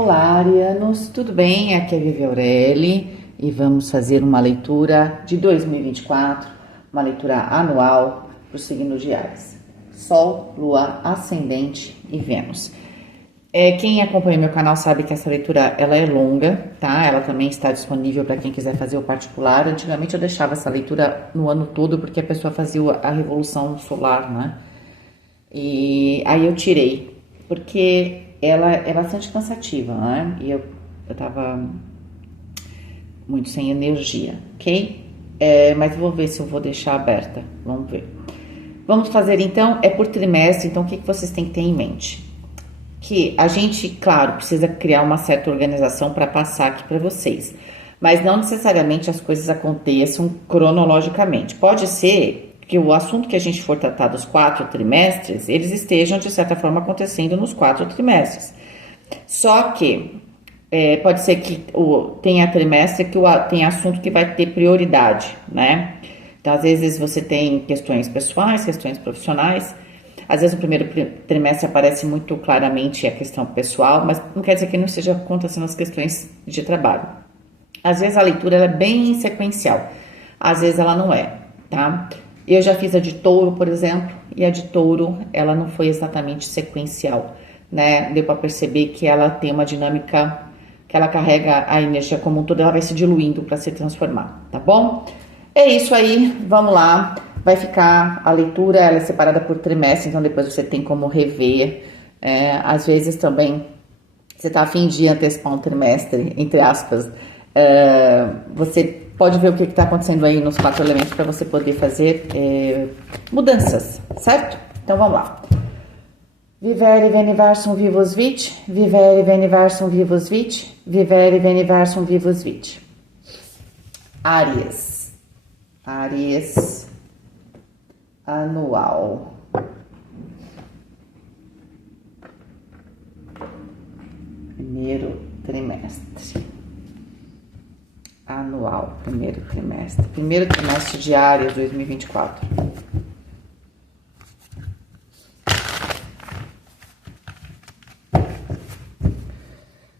Olá, arianos, tudo bem? Aqui é a Vivi Aureli e vamos fazer uma leitura de 2024, uma leitura anual para o signo de Áries. Sol, Lua, Ascendente e Vênus. Quem acompanha meu canal sabe que essa leitura ela é longa, tá? Ela também está disponível para quem quiser fazer o particular. Antigamente eu deixava essa leitura no ano todo porque a pessoa fazia a revolução solar, né? E aí eu tirei, porque ela é bastante cansativa, né? E eu tava muito sem energia, ok? Mas eu vou ver se eu vou deixar aberta, vamos ver. Vamos fazer então, por trimestre, então o que vocês têm que ter em mente? Que a gente, claro, precisa criar uma certa organização para passar aqui para vocês, mas não necessariamente as coisas aconteçam cronologicamente. Pode ser que o assunto que a gente for tratar dos 4 trimestres, eles estejam, de certa forma, acontecendo nos 4 trimestres. Só que pode ser que tenha trimestre que tem assunto que vai ter prioridade, né? Então, às vezes, você tem questões pessoais, questões profissionais. Às vezes, no primeiro trimestre aparece muito claramente a questão pessoal, mas não quer dizer que não esteja acontecendo as questões de trabalho. Às vezes, a leitura ela é bem sequencial. Às vezes, ela não é, tá? Eu já fiz a de touro, por exemplo, e a de touro, ela não foi exatamente sequencial, né? Deu para perceber que ela tem uma dinâmica, que ela carrega a energia como um todo, ela vai se diluindo para se transformar, tá bom? É isso aí, vamos lá. Vai ficar a leitura, ela é separada por trimestre, então depois você tem como rever. Às vezes também, você tá a fim de antecipar um trimestre, entre aspas, você pode ver o que está acontecendo aí nos 4 elementos para você poder fazer mudanças, certo? Então vamos lá. Vivere veniversum vivus vit, vivere veniversum vivus vit, vivere veniversum vivus vit. Áries. Áries anual. Primeiro trimestre. Anual, primeiro trimestre. Primeiro trimestre de Áries 2024.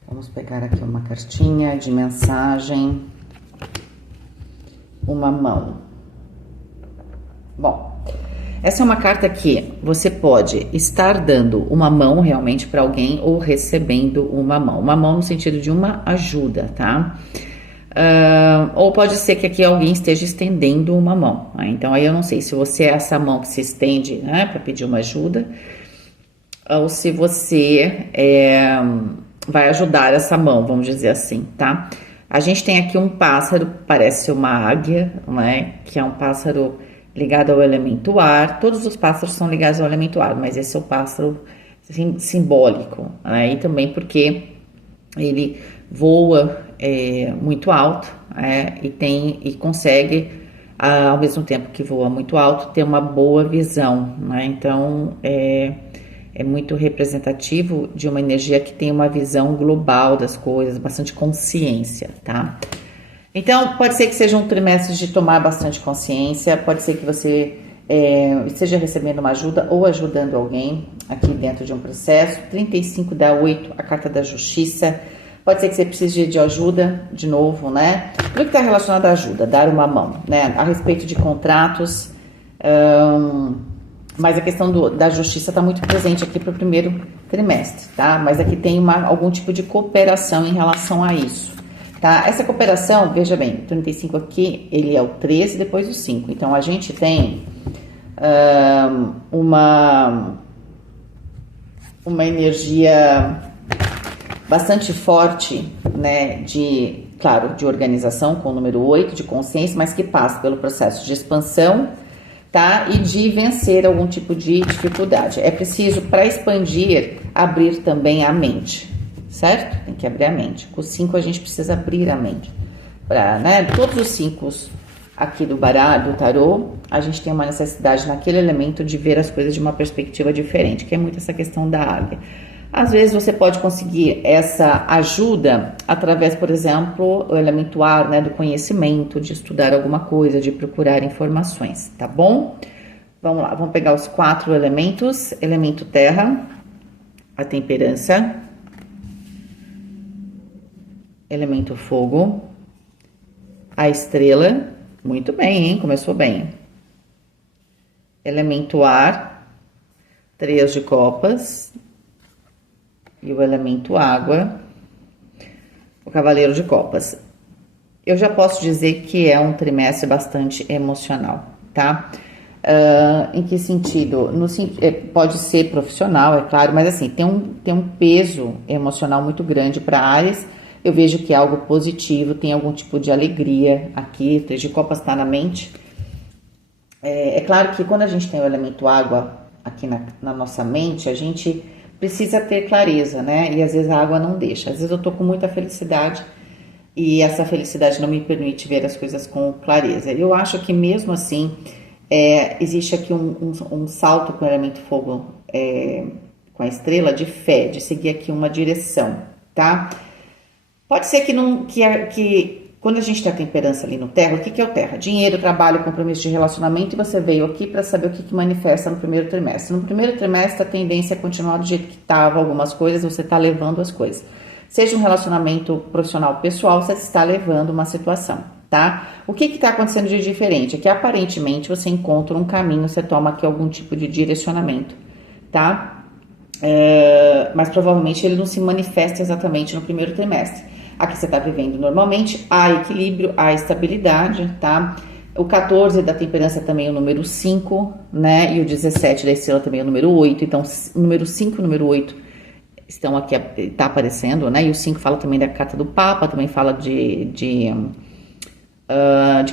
Vamos pegar aqui uma cartinha de mensagem. Uma mão. Bom, essa é uma carta que você pode estar dando uma mão realmente para alguém ou recebendo uma mão. Uma mão no sentido de uma ajuda, tá? Ou pode ser que aqui alguém esteja estendendo uma mão. Né? Então aí eu não sei se você é essa mão que se estende, né, para pedir uma ajuda, ou se você vai ajudar essa mão, vamos dizer assim, tá? A gente tem aqui um pássaro, parece uma águia, né? Que é um pássaro ligado ao elemento ar. Todos os pássaros são ligados ao elemento ar, mas esse é o pássaro simbólico, né? E também porque ele voa muito alto, e consegue, ao mesmo tempo que voa muito alto, ter uma boa visão, né? Então é muito representativo de uma energia que tem uma visão global das coisas, bastante consciência, tá? Então, pode ser que seja um trimestre de tomar bastante consciência, pode ser que você esteja recebendo uma ajuda ou ajudando alguém aqui dentro de um processo. 35 dá 8, a carta da justiça. Pode ser que você precise de ajuda, de novo, né? Tudo que está relacionado à ajuda, dar uma mão, né? A respeito de contratos, mas a questão da justiça está muito presente aqui para o primeiro trimestre, tá? Mas aqui tem algum tipo de cooperação em relação a isso, tá? Essa cooperação, veja bem, 35 aqui, ele é o 13 e depois o 5. Então, a gente tem uma energia bastante forte, né, de organização com o número 8, de consciência, mas que passa pelo processo de expansão, tá? E de vencer algum tipo de dificuldade. É preciso, para expandir, abrir também a mente, certo? Tem que abrir a mente. Com o 5 a gente precisa abrir a mente. Né? Todos os 5 aqui do baralho, do tarô, a gente tem uma necessidade naquele elemento de ver as coisas de uma perspectiva diferente, que é muito essa questão da águia. Às vezes você pode conseguir essa ajuda através, por exemplo, o elemento ar, né, do conhecimento, de estudar alguma coisa, de procurar informações, tá bom? Vamos lá, vamos pegar os 4 elementos. Elemento terra, a temperança. elemento fogo, a estrela, muito bem, hein? Começou bem. Elemento ar, 3 de copas, e o elemento água, o cavaleiro de copas. Eu já posso dizer que é um trimestre bastante emocional, tá? Em que sentido? Pode ser profissional, é claro, mas assim, tem um peso emocional muito grande para Áries. Eu vejo que é algo positivo, tem algum tipo de alegria aqui, 3 de copas está na mente. É claro que quando a gente tem o elemento água aqui na nossa mente, a gente precisa ter clareza, né? E às vezes a água não deixa. Às vezes eu tô com muita felicidade e essa felicidade não me permite ver as coisas com clareza. Eu acho que mesmo assim, existe aqui um salto com o elemento fogo, com a estrela de fé, de seguir aqui uma direção, tá? Pode ser que quando a gente tem a temperança ali no terra, o que é o terra? Dinheiro, trabalho, compromisso de relacionamento, e você veio aqui para saber o que manifesta no primeiro trimestre. No primeiro trimestre, a tendência é continuar do jeito que estava, algumas coisas, você está levando as coisas. Seja um relacionamento profissional pessoal, você está levando uma situação, tá? O que está acontecendo de diferente? É que aparentemente você encontra um caminho, você toma aqui algum tipo de direcionamento, tá? Mas provavelmente ele não se manifesta exatamente no primeiro trimestre. Aqui você está vivendo normalmente, há equilíbrio, há estabilidade, tá? O 14 da temperança também é o número 5, né? E o 17 da estrela também é o número 8. Então, número 5 e número 8 estão aqui, tá aparecendo, né? E o 5 fala também da carta do Papa, também fala de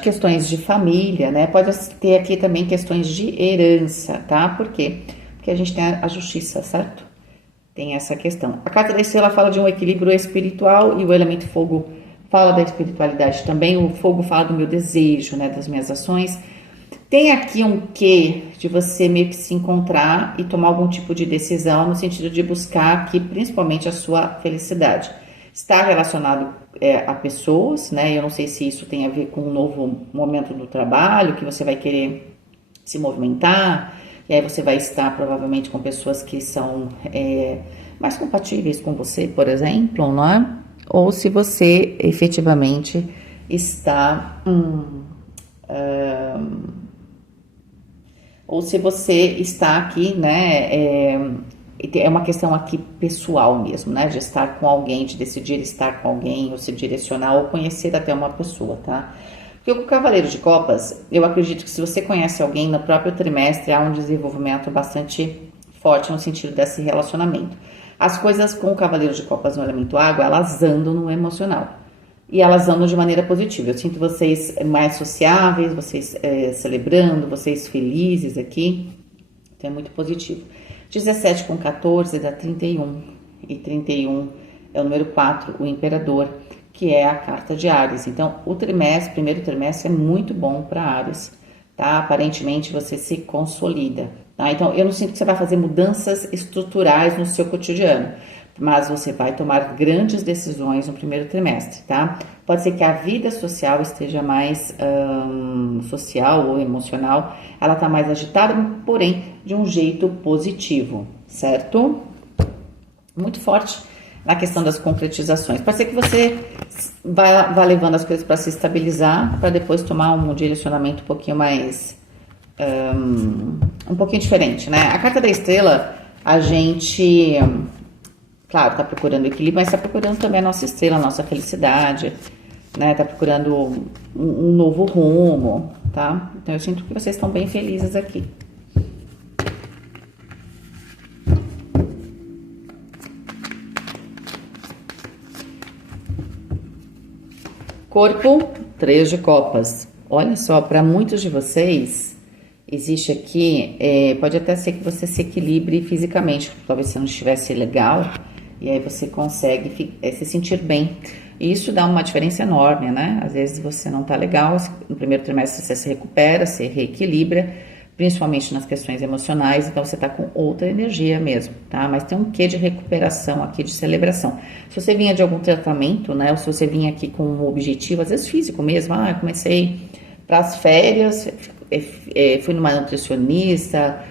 questões de família, né? Pode ter aqui também questões de herança, tá? Por quê? Porque a gente tem a justiça, certo? Tem essa questão. A carta da estrela fala de um equilíbrio espiritual e o elemento fogo fala da espiritualidade também. O fogo fala do meu desejo, né, das minhas ações. Tem aqui um quê de você meio que se encontrar e tomar algum tipo de decisão no sentido de buscar aqui principalmente a sua felicidade. Está relacionado a pessoas, né? Eu não sei se isso tem a ver com um novo momento do trabalho, que você vai querer se movimentar. E aí você vai estar provavelmente com pessoas que são mais compatíveis com você, por exemplo, não é? Ou se você efetivamente está... ou se você está aqui, né? É uma questão aqui pessoal mesmo, né? De estar com alguém, de decidir estar com alguém, ou se direcionar, ou conhecer até uma pessoa, tá? Porque o Cavaleiro de Copas, eu acredito que se você conhece alguém no próprio trimestre, há um desenvolvimento bastante forte no sentido desse relacionamento. As coisas com o Cavaleiro de Copas no elemento água, elas andam no emocional. E elas andam de maneira positiva. Eu sinto vocês mais sociáveis, vocês celebrando, vocês felizes aqui. Então é muito positivo. 17 com 14 dá 31. E 31 é o número 4, o Imperador, que é a carta de Áries. Então, primeiro trimestre é muito bom para Áries, tá? Aparentemente, você se consolida, tá? Então, eu não sinto que você vai fazer mudanças estruturais no seu cotidiano, mas você vai tomar grandes decisões no primeiro trimestre, tá? Pode ser que a vida social esteja mais social ou emocional, ela tá mais agitada, porém, de um jeito positivo, certo? Muito forte na questão das concretizações. Pode ser que você vá levando as coisas para se estabilizar, para depois tomar um direcionamento um pouquinho mais... um pouquinho diferente, né? A carta da estrela, a gente... claro, tá procurando equilíbrio, mas tá procurando também a nossa estrela, a nossa felicidade, né? Tá procurando um novo rumo, tá? Então eu sinto que vocês estão bem felizes aqui. Corpo, 3 de copas. Olha só, para muitos de vocês, existe aqui, pode até ser que você se equilibre fisicamente, talvez você não estivesse legal, e aí você consegue se sentir bem. E isso dá uma diferença enorme, né? Às vezes você não tá legal, no primeiro trimestre você se recupera, se reequilibra, principalmente nas questões emocionais, então você tá com outra energia mesmo, tá? Mas tem um quê de recuperação aqui, de celebração. Se você vinha de algum tratamento, né? Ou se você vinha aqui com um objetivo, às vezes físico mesmo, eu comecei para as férias, fui numa nutricionista,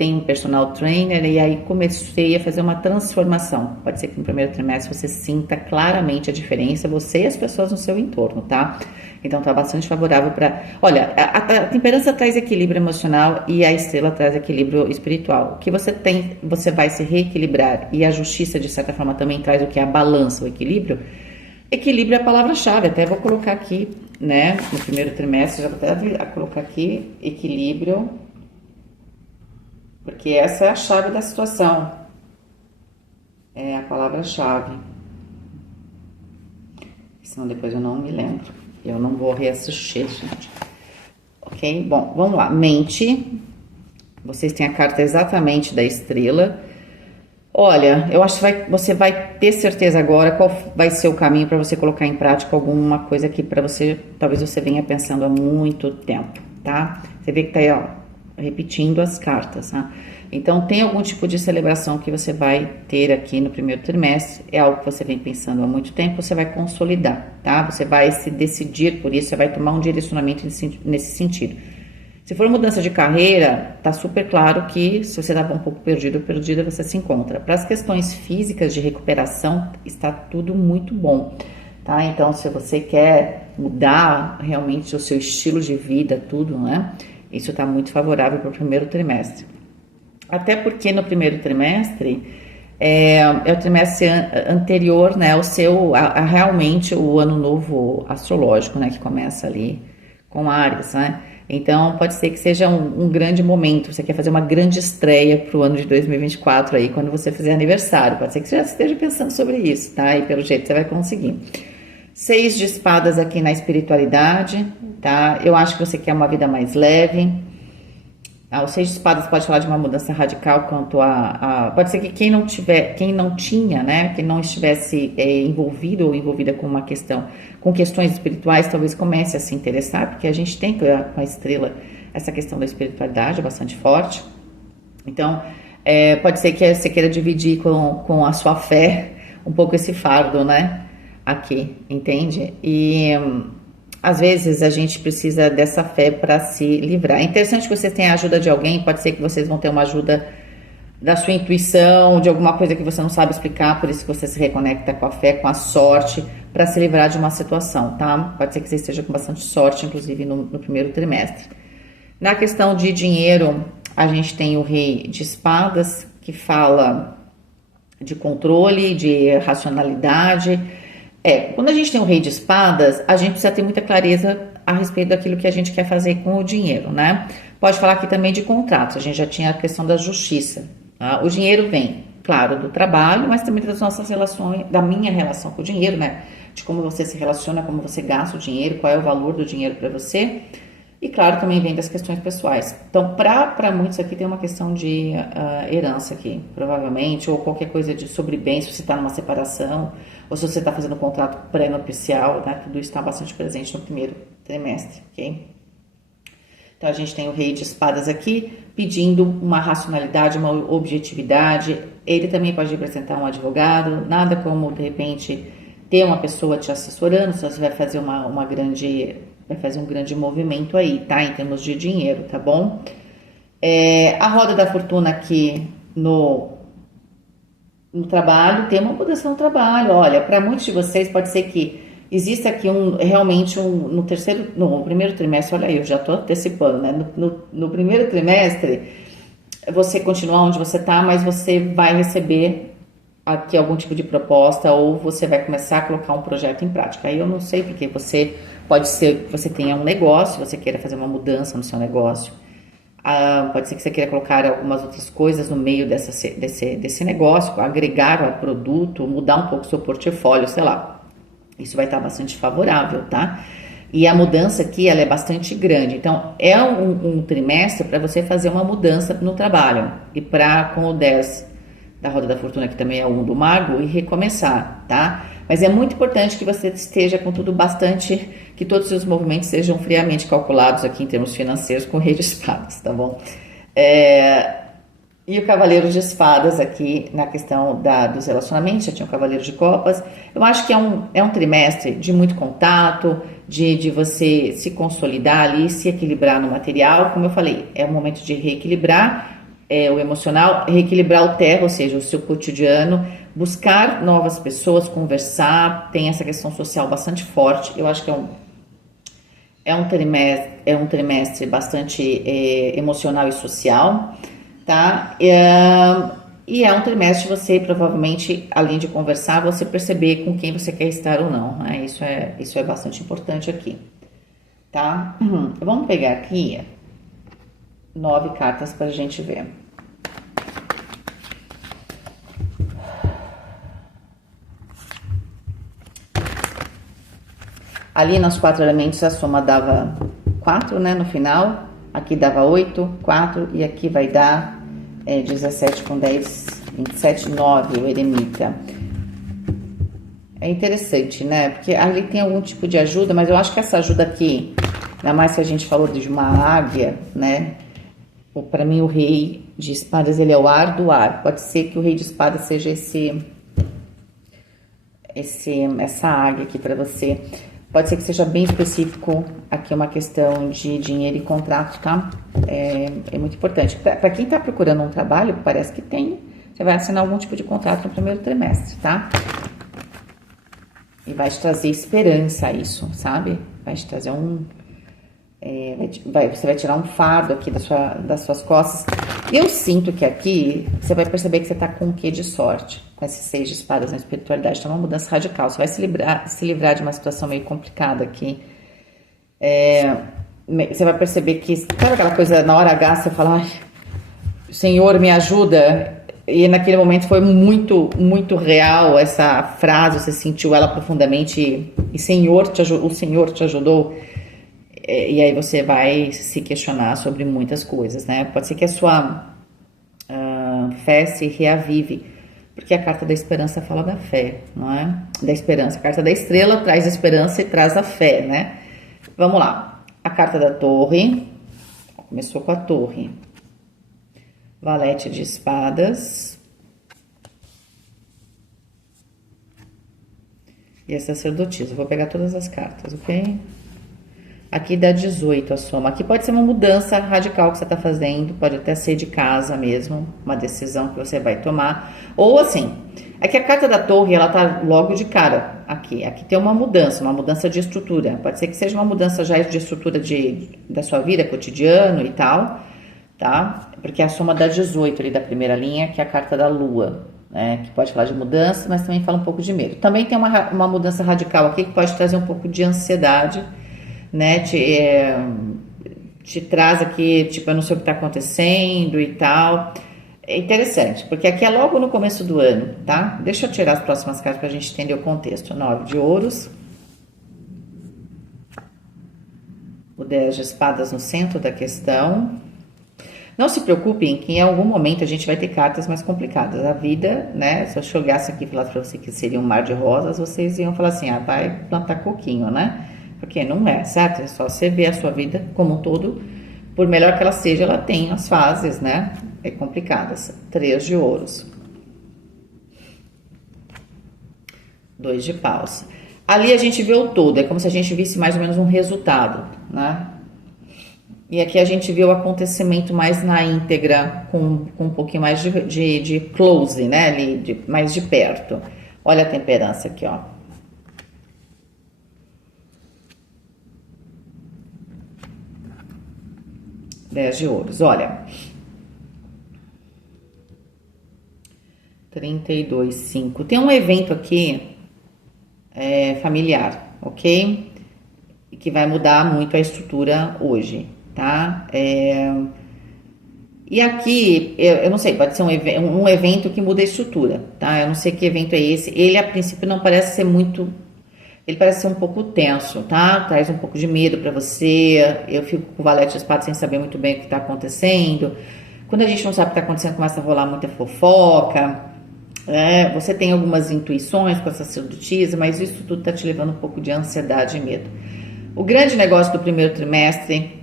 tem um personal trainer e aí comecei a fazer uma transformação. Pode ser que no primeiro trimestre você sinta claramente a diferença, você e as pessoas no seu entorno, tá? Então tá bastante favorável para... Olha, a temperança traz equilíbrio emocional e a estrela traz equilíbrio espiritual. O que você tem, você vai se reequilibrar, e a justiça de certa forma também traz o que é a balança, o equilíbrio. Equilíbrio é a palavra-chave, até vou colocar aqui, né, no primeiro trimestre, já vou até colocar aqui, equilíbrio, porque essa é a chave da situação, é a palavra-chave, senão depois eu não me lembro, eu não vou reassistir, gente. Ok? Bom, vamos lá, mente, vocês têm a carta exatamente da estrela. Olha, eu acho que você vai ter certeza agora qual vai ser o caminho para você colocar em prática alguma coisa que para você, talvez você venha pensando há muito tempo, tá? Você vê que tá aí, ó, repetindo as cartas, tá? Então, tem algum tipo de celebração que você vai ter aqui no primeiro trimestre, é algo que você vem pensando há muito tempo, você vai consolidar, tá? Você vai se decidir por isso, você vai tomar um direcionamento nesse sentido. Se for mudança de carreira, tá super claro que se você estava um pouco perdido ou perdida, você se encontra. Para as questões físicas de recuperação, está tudo muito bom, tá? Então, se você quer mudar realmente o seu estilo de vida, tudo, né? Isso está muito favorável para o primeiro trimestre. Até porque no primeiro trimestre é o trimestre anterior, né? Realmente o ano novo astrológico, né? Que começa ali com Áries, né? Então, pode ser que seja um grande momento, você quer fazer uma grande estreia para o ano de 2024 aí, quando você fizer aniversário. Pode ser que você já esteja pensando sobre isso, tá? E pelo jeito você vai conseguir. 6 de espadas aqui na espiritualidade, tá? Eu acho que você quer uma vida mais leve. O 6 de espadas pode falar de uma mudança radical quanto pode ser que quem não tinha, né? Quem não estivesse envolvido ou envolvida com uma questão, com questões espirituais, talvez comece a se interessar, porque a gente tem com a estrela essa questão da espiritualidade bastante forte. Então, pode ser que você queira dividir com a sua fé um pouco esse fardo, né? Aqui, entende? E às vezes a gente precisa dessa fé para se livrar. É interessante que vocês tenham a ajuda de alguém, pode ser que vocês vão ter uma ajuda da sua intuição, de alguma coisa que você não sabe explicar, por isso que você se reconecta com a fé, com a sorte, para se livrar de uma situação, tá? Pode ser que você esteja com bastante sorte, inclusive no primeiro trimestre. Na questão de dinheiro, a gente tem o Rei de Espadas, que fala de controle, de racionalidade. Quando a gente tem o Rei de Espadas, a gente precisa ter muita clareza a respeito daquilo que a gente quer fazer com o dinheiro, né? Pode falar aqui também de contratos, a gente já tinha a questão da justiça, tá? O dinheiro vem, claro, do trabalho, mas também das nossas relações, da minha relação com o dinheiro, né? De como você se relaciona, como você gasta o dinheiro, qual é o valor do dinheiro para você. E claro, também vem das questões pessoais. Então, para muitos aqui tem uma questão de herança aqui, provavelmente, ou qualquer coisa sobre bens, se você está numa separação, ou se você está fazendo um contrato pré-nupcial, né? Tudo isso está bastante presente no primeiro trimestre, ok? Então, a gente tem o Rei de Espadas aqui, pedindo uma racionalidade, uma objetividade. Ele também pode representar um advogado, nada como, de repente, ter uma pessoa te assessorando, se você vai fazer vai fazer um grande movimento aí, tá? Em termos de dinheiro, tá bom? A roda da fortuna aqui no trabalho, tem uma mudança no trabalho. Olha, para muitos de vocês pode ser que exista aqui no primeiro trimestre, olha aí, eu já tô antecipando, né? No primeiro trimestre, você continua onde você tá, mas você vai receber aqui algum tipo de proposta ou você vai começar a colocar um projeto em prática. Aí eu não sei, porque pode ser que você tenha um negócio, você queira fazer uma mudança no seu negócio. Pode ser que você queira colocar algumas outras coisas no meio desse negócio, agregar ao produto, mudar um pouco o seu portfólio, sei lá. Isso vai estar bastante favorável, tá? E a mudança aqui, ela é bastante grande. Então, é um trimestre para você fazer uma mudança no trabalho. E com o 10 da Roda da Fortuna, que também é o 1 do Mago, e recomeçar, tá? Mas é muito importante que você esteja com tudo que todos os seus movimentos sejam friamente calculados aqui em termos financeiros com o Rei de Espadas, tá bom? E o Cavaleiro de Espadas aqui na questão dos relacionamentos, já tinha o Cavaleiro de Copas. Eu acho que é um trimestre de muito contato, de você se consolidar ali, se equilibrar no material. Como eu falei, é o momento de reequilibrar o emocional, reequilibrar o terra, ou seja, o seu cotidiano, buscar novas pessoas, conversar, tem essa questão social bastante forte. Eu acho que é um trimestre bastante emocional e social, tá? E é um trimestre você provavelmente, além de conversar, você perceber com quem você quer estar ou não, né? Isso é bastante importante aqui, tá? Vamos pegar aqui 9 cartas para a gente ver. Ali nas 4 elementos a soma dava 4, né, no final. Aqui dava 8, 4 e aqui vai dar 17 com 10, 27, 9, o eremita. É interessante, né, porque ali tem algum tipo de ajuda, mas eu acho que essa ajuda aqui, ainda mais que a gente falou de uma águia, né, para mim o rei de espadas, ele é o ar do ar. Pode ser que o rei de espadas seja essa águia aqui para você. Pode ser que seja bem específico aqui uma questão de dinheiro e contrato, tá? É muito importante. Para quem tá procurando um trabalho, parece que tem. Você vai assinar algum tipo de contrato no primeiro trimestre, tá? E vai te trazer esperança a isso, sabe? Vai te trazer você vai tirar um fardo aqui das suas costas. E eu sinto que aqui você vai perceber que você tá com um quê de sorte. Com esses 6 de espadas na espiritualidade, então é uma mudança radical. Você vai se livrar de uma situação meio complicada aqui. Você vai perceber que, sabe aquela coisa, na hora H, você fala, ai, Senhor, me ajuda. E naquele momento foi muito, muito real essa frase, você sentiu ela profundamente, e o Senhor te ajudou. E aí você vai se questionar sobre muitas coisas, né? Pode ser que a sua fé se reavive. Porque a carta da esperança fala da fé, não é? Da esperança. A carta da estrela traz a esperança e traz a fé, né? Vamos lá. A carta da torre. Começou com a torre. Valete de espadas. E a sacerdotisa. Vou pegar todas as cartas, ok? Aqui dá 18 a soma. Aqui pode ser uma mudança radical que você está fazendo, pode até ser de casa mesmo, uma decisão que você vai tomar. Ou assim, aqui a carta da torre, ela tá logo de cara aqui. Aqui tem uma mudança de estrutura. Pode ser que seja uma mudança já de estrutura da sua vida, cotidiano e tal, tá? Porque a soma dá 18 ali da primeira linha, que é a carta da lua, né? Que pode falar de mudança, mas também fala um pouco de medo. Também tem uma mudança radical aqui que pode trazer um pouco de ansiedade, né, te traz aqui, tipo, eu não sei o que tá acontecendo e tal. É interessante, porque aqui é logo no começo do ano, tá? Deixa eu tirar as próximas cartas pra gente entender o contexto. 9 de ouros. O 10 de espadas no centro da questão. Não se preocupem que em algum momento a gente vai ter cartas mais complicadas. A vida, né, se eu chegasse aqui e falasse pra você que seria um mar de rosas, vocês iam falar assim, vai plantar coquinho, né? Porque não é, certo? É só você ver a sua vida como um todo. Por melhor que ela seja, ela tem as fases, né? Complicadas. 3 de ouros. 2 de paus. Ali a gente vê o todo. É como se a gente visse mais ou menos um resultado, né? E aqui a gente vê o acontecimento mais na íntegra, com um pouquinho mais de close, né? Ali, mais de perto. Olha a temperança aqui, ó. 10 de ouros, olha. 32, 5. Tem um evento aqui familiar, ok? Que vai mudar muito a estrutura hoje, tá? E aqui, eu não sei, pode ser um evento que muda a estrutura, tá? Eu não sei que evento é esse. Ele, a princípio, não parece ser muito... Ele parece ser um pouco tenso, tá? Traz um pouco de medo pra você. Eu fico com o valete de espadas sem saber muito bem o que tá acontecendo. Quando a gente não sabe o que tá acontecendo, começa a rolar muita fofoca. Você tem algumas intuições com essa sacerdotisa, mas isso tudo tá te levando um pouco de ansiedade e medo. O grande negócio do primeiro trimestre,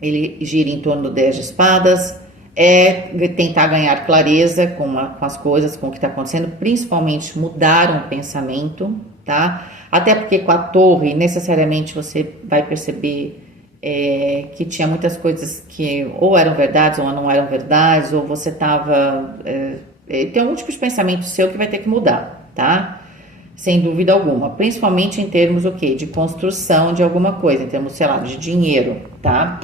ele gira em torno do 10 de espadas. É tentar ganhar clareza com as coisas, com o que está acontecendo, principalmente mudar um pensamento, tá? Até porque com a torre, necessariamente você vai perceber que tinha muitas coisas que ou eram verdades ou não eram verdades, ou você estava... tem algum tipo de pensamento seu que vai ter que mudar, tá? Sem dúvida alguma. Principalmente em termos o quê? De construção de alguma coisa, em termos, sei lá, de dinheiro, tá?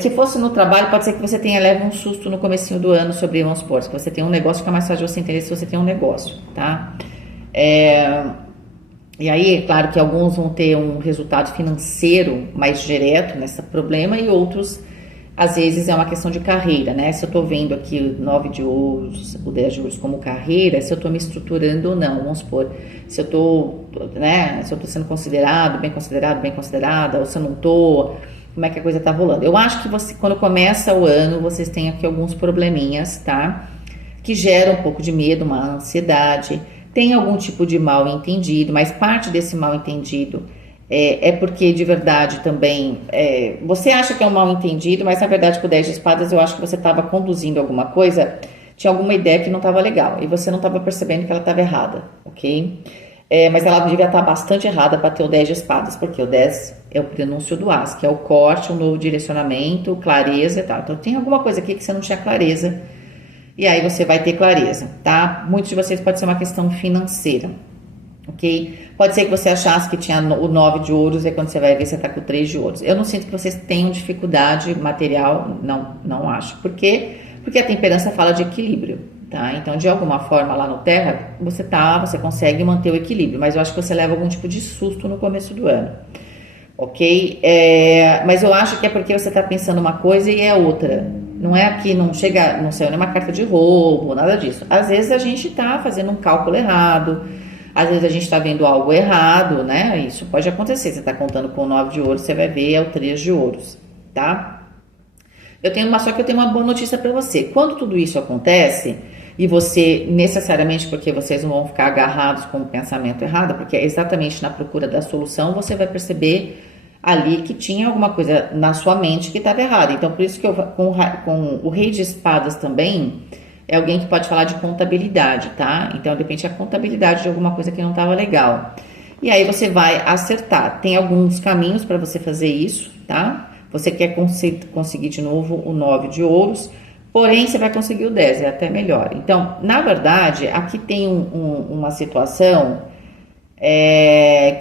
Se fosse no trabalho, pode ser que você tenha leve um susto no comecinho do ano sobre, vamos supor, se você tem um negócio, fica mais fácil de você entender se você tem um negócio, tá? E aí, é claro que alguns vão ter um resultado financeiro mais direto nesse problema e outros, às vezes, é uma questão de carreira, né? Se eu tô vendo aqui o 9 de ouros, o 10 de ouros como carreira, se eu tô me estruturando ou não, vamos supor, se eu tô, né, se eu tô sendo considerado, bem considerada, ou se eu não tô, como é que a coisa tá rolando. Eu acho que você, quando começa o ano, vocês têm aqui alguns probleminhas, tá? Que geram um pouco de medo, uma ansiedade, tem algum tipo de mal entendido, mas parte desse mal entendido é porque de verdade também você acha que é um mal entendido, mas na verdade com o 10 de espadas eu acho que você estava conduzindo alguma coisa, tinha alguma ideia que não estava legal e você não estava percebendo que ela estava errada, ok? Mas ela devia estar bastante errada para ter o 10 de espadas, porque o 10 é o prenúncio do as, que é o corte, um novo direcionamento, clareza e tal. Então tem alguma coisa aqui que você não tinha clareza. E aí você vai ter clareza, tá? Muitos de vocês pode ser uma questão financeira, ok? Pode ser que você achasse que tinha o 9 de ouros e quando você vai ver você tá com o 3 de ouros. Eu não sinto que vocês tenham dificuldade material, não acho. Por quê? Porque a temperança fala de equilíbrio, tá? Então, de alguma forma lá no Terra, você consegue manter o equilíbrio, mas eu acho que você leva algum tipo de susto no começo do ano. Ok? Mas eu acho que é porque você está pensando uma coisa e é outra. Não é aqui, não saiu nenhuma carta de roubo, nada disso. Às vezes a gente está fazendo um cálculo errado, às vezes a gente está vendo algo errado, né? Isso pode acontecer. Você está contando com o 9 de ouros, você vai ver é o 3 de ouros, tá? Só que eu tenho uma boa notícia para você. Quando tudo isso acontece, e você necessariamente, porque vocês não vão ficar agarrados com o pensamento errado, porque é exatamente na procura da solução, você vai perceber ali que tinha alguma coisa na sua mente que estava errada. Então, por isso que com o rei de espadas também, é alguém que pode falar de contabilidade, tá? Então, de repente, a contabilidade de alguma coisa que não estava legal. E aí você vai acertar. Tem alguns caminhos para você fazer isso, tá? Você quer conseguir de novo o 9 de ouros, porém você vai conseguir o 10, é até melhor. Então, na verdade, aqui tem uma situação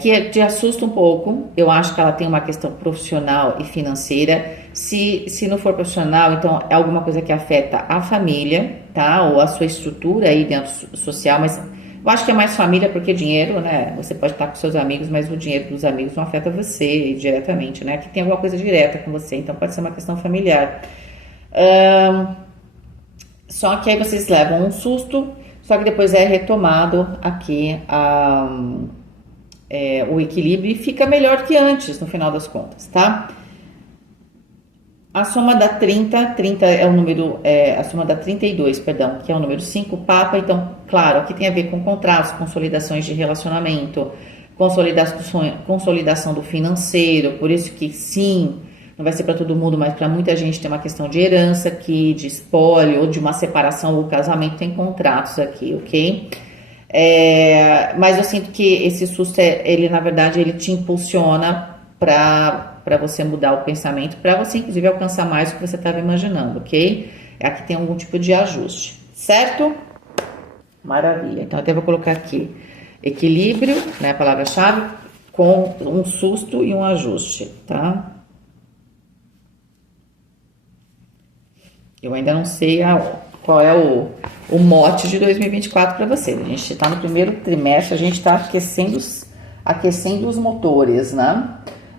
que te assusta um pouco. Eu acho que ela tem uma questão profissional e financeira. Se não for profissional, então é alguma coisa que afeta a família, tá? Ou a sua estrutura aí dentro social, mas eu acho que é mais família porque dinheiro, né? Você pode estar com seus amigos, mas o dinheiro dos amigos não afeta você diretamente, né? Que tem alguma coisa direta com você, então pode ser uma questão familiar. Só que aí vocês levam um susto, só que depois é retomado aqui o equilíbrio e fica melhor que antes, no final das contas, tá? A soma da 30 é o número, a soma da 32, perdão, que é o número 5, Papa. Então, claro, aqui tem a ver com contratos, consolidações de relacionamento, consolidação do financeiro, por isso que sim, não vai ser para todo mundo, mas para muita gente tem uma questão de herança aqui, de espólio, ou de uma separação ou casamento, tem contratos aqui, ok? Mas eu sinto que esse susto, ele na verdade, ele te impulsiona para você mudar o pensamento, para você inclusive alcançar mais do que você estava imaginando, ok? Aqui tem algum tipo de ajuste, certo? Maravilha, então até vou colocar aqui equilíbrio, né, a palavra-chave, com um susto e um ajuste, tá? Eu ainda não sei qual é o mote de 2024 para vocês. A gente está no primeiro trimestre, a gente está aquecendo os motores, né?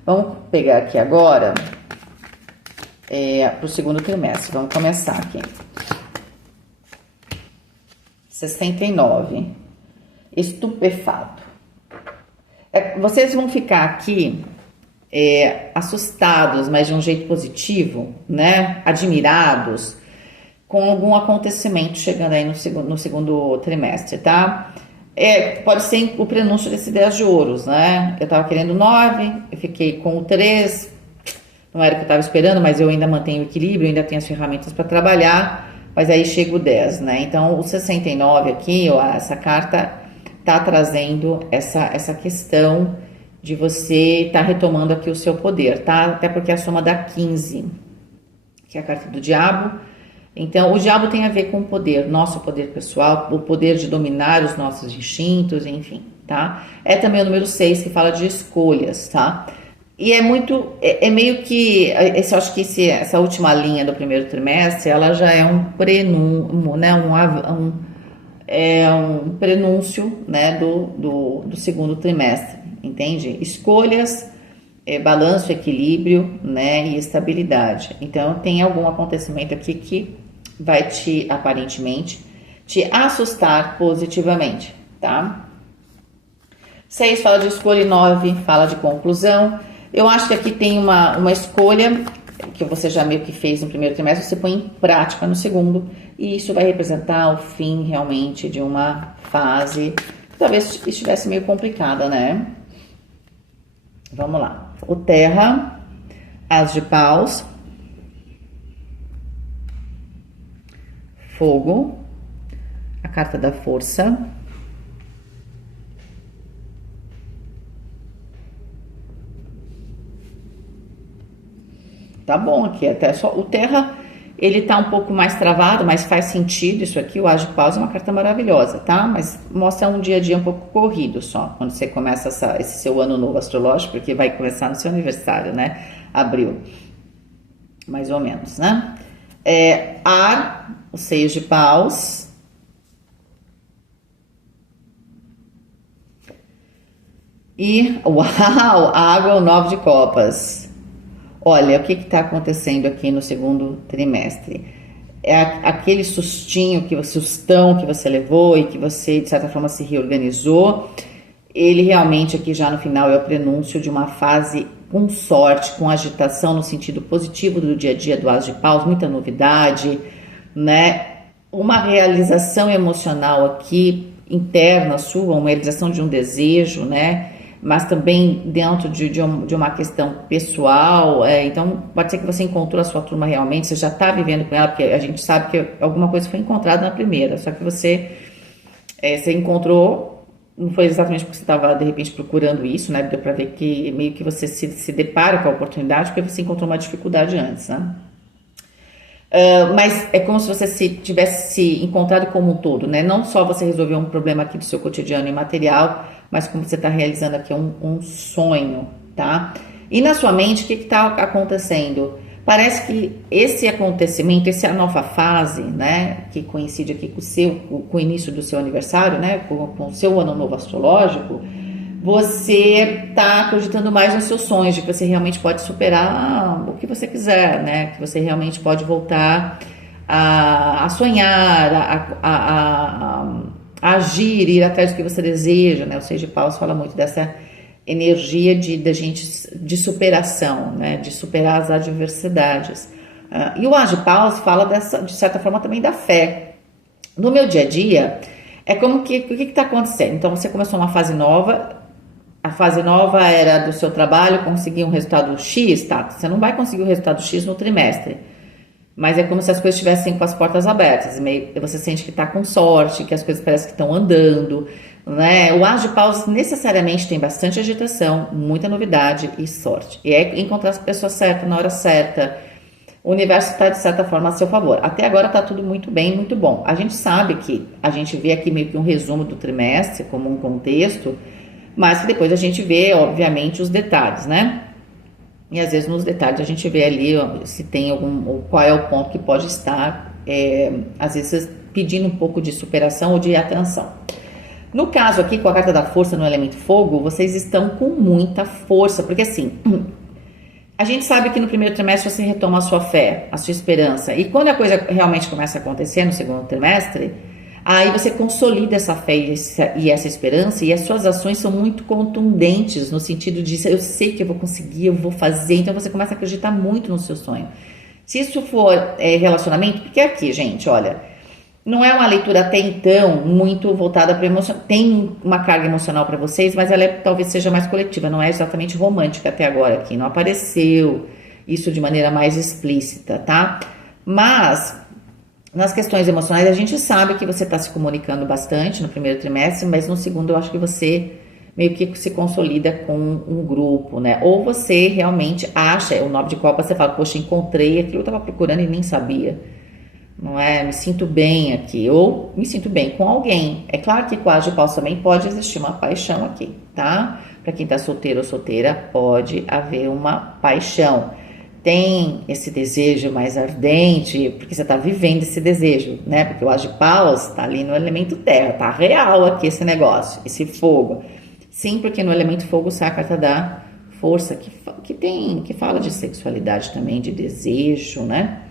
Vamos pegar aqui agora para o segundo trimestre. Vamos começar aqui. 69. Estupefato. Vocês vão ficar aqui assustados, mas de um jeito positivo, né? Admirados com algum acontecimento chegando aí no segundo trimestre, tá? Pode ser o prenúncio desse 10 de ouros, né? Eu tava querendo 9, eu fiquei com o 3, não era o que eu tava esperando, mas eu ainda mantenho o equilíbrio, ainda tenho as ferramentas para trabalhar, mas aí chega o 10, né? Então, o 69 aqui, ó, essa carta tá trazendo essa questão de você estar retomando aqui o seu poder, tá? Até porque é a soma dá 15, que é a carta do diabo. Então, o diabo tem a ver com o poder, nosso poder pessoal, o poder de dominar os nossos instintos, enfim, tá? É também o número 6 que fala de escolhas, tá? E é muito, é meio que, eu acho que essa última linha do primeiro trimestre, ela já é um prenúncio, né? Um prenúncio, né? Do segundo trimestre, entende? Escolhas, balanço, equilíbrio, né? E estabilidade. Então, tem algum acontecimento aqui que vai aparentemente, te assustar positivamente, tá? 6 fala de escolha e 9 fala de conclusão. Eu acho que aqui tem uma escolha que você já meio que fez no primeiro trimestre, você põe em prática no segundo, e isso vai representar o fim realmente de uma fase que talvez estivesse meio complicada, né? Vamos lá. O Terra, As de Paus, Fogo, a carta da força, tá bom aqui, até só o Terra, ele tá um pouco mais travado, mas faz sentido isso aqui, o As de Paus é uma carta maravilhosa, tá? Mas mostra um dia a dia um pouco corrido só, quando você começa esse seu ano novo astrológico, porque vai começar no seu aniversário, né? Abril, mais ou menos, né? Ar, os 6 de Paus, e uau, água, o 9 de Copas. Olha, o que está acontecendo aqui no segundo trimestre? É aquele sustão que você levou e que você, de certa forma, se reorganizou. Ele realmente aqui já no final é o prenúncio de uma fase com sorte, com agitação no sentido positivo do dia a dia do As de Paus, muita novidade, né? Uma realização emocional aqui interna sua, uma realização de um desejo, né? Mas também dentro de uma questão pessoal, então pode ser que você encontrou a sua turma realmente, você já está vivendo com ela, porque a gente sabe que alguma coisa foi encontrada na primeira, só que você encontrou. Não foi exatamente porque você estava, de repente, procurando isso, né? Deu para ver que meio que você se depara com a oportunidade porque você encontrou uma dificuldade antes, né? Mas é como se você tivesse se encontrado como um todo, né? Não só você resolveu um problema aqui do seu cotidiano e material, mas como você está realizando aqui um sonho, tá? E na sua mente, o que está acontecendo? Parece que esse acontecimento, essa nova fase, né, que coincide aqui com o início do seu aniversário, né, com o seu ano novo astrológico, você está acreditando mais nos seus sonhos, de que você realmente pode superar o que você quiser, né, que você realmente pode voltar a sonhar, a agir, ir atrás do que você deseja, né, o Seis de Paus fala muito dessa energia de superação, né? De superar as adversidades. E o As de Paus fala de certa forma também da fé. No meu dia a dia, é como que o que está acontecendo? Então você começou uma fase nova, a fase nova era do seu trabalho, conseguir um resultado X, tá? Você não vai conseguir o resultado X no trimestre. Mas é como se as coisas estivessem com as portas abertas. Você sente que está com sorte, que as coisas parecem que estão andando, né? O As de Paus necessariamente tem bastante agitação, muita novidade e sorte. E é encontrar as pessoas certas na hora certa. O universo está, de certa forma, a seu favor. Até agora está tudo muito bem, muito bom. A gente sabe que a gente vê aqui meio que um resumo do trimestre, como um contexto, mas que depois a gente vê, obviamente, os detalhes, né? E às vezes nos detalhes a gente vê ali se tem qual é o ponto que pode estar, às vezes, pedindo um pouco de superação ou de atenção. No caso aqui, com a carta da força no elemento fogo, vocês estão com muita força, porque assim, a gente sabe que no primeiro trimestre você retoma a sua fé, a sua esperança, e quando a coisa realmente começa a acontecer no segundo trimestre, aí você consolida essa fé e essa esperança, e as suas ações são muito contundentes, no sentido de, eu sei que eu vou conseguir, eu vou fazer, então você começa a acreditar muito no seu sonho. Se isso for relacionamento, porque aqui, gente, olha, não é uma leitura até então muito voltada para emoção, tem uma carga emocional para vocês, mas ela talvez seja mais coletiva, não é exatamente romântica até agora aqui, não apareceu isso de maneira mais explícita, tá? Mas nas questões emocionais, a gente sabe que você está se comunicando bastante no primeiro trimestre, mas no segundo eu acho que você meio que se consolida com um grupo, né? Ou você realmente acha, o 9 de copa, você fala, poxa, encontrei aquilo que eu estava procurando e nem sabia. Não é? Me sinto bem aqui, ou me sinto bem com alguém. É claro que com a Age de Paus também pode existir uma paixão aqui, tá? Para quem tá solteiro ou solteira, pode haver uma paixão. Tem esse desejo mais ardente, porque você tá vivendo esse desejo, né? Porque o Age de Paus tá ali no elemento terra, tá real aqui esse negócio, esse fogo. Sim, porque no elemento fogo sai a carta da força, que fala de sexualidade também, de desejo, né?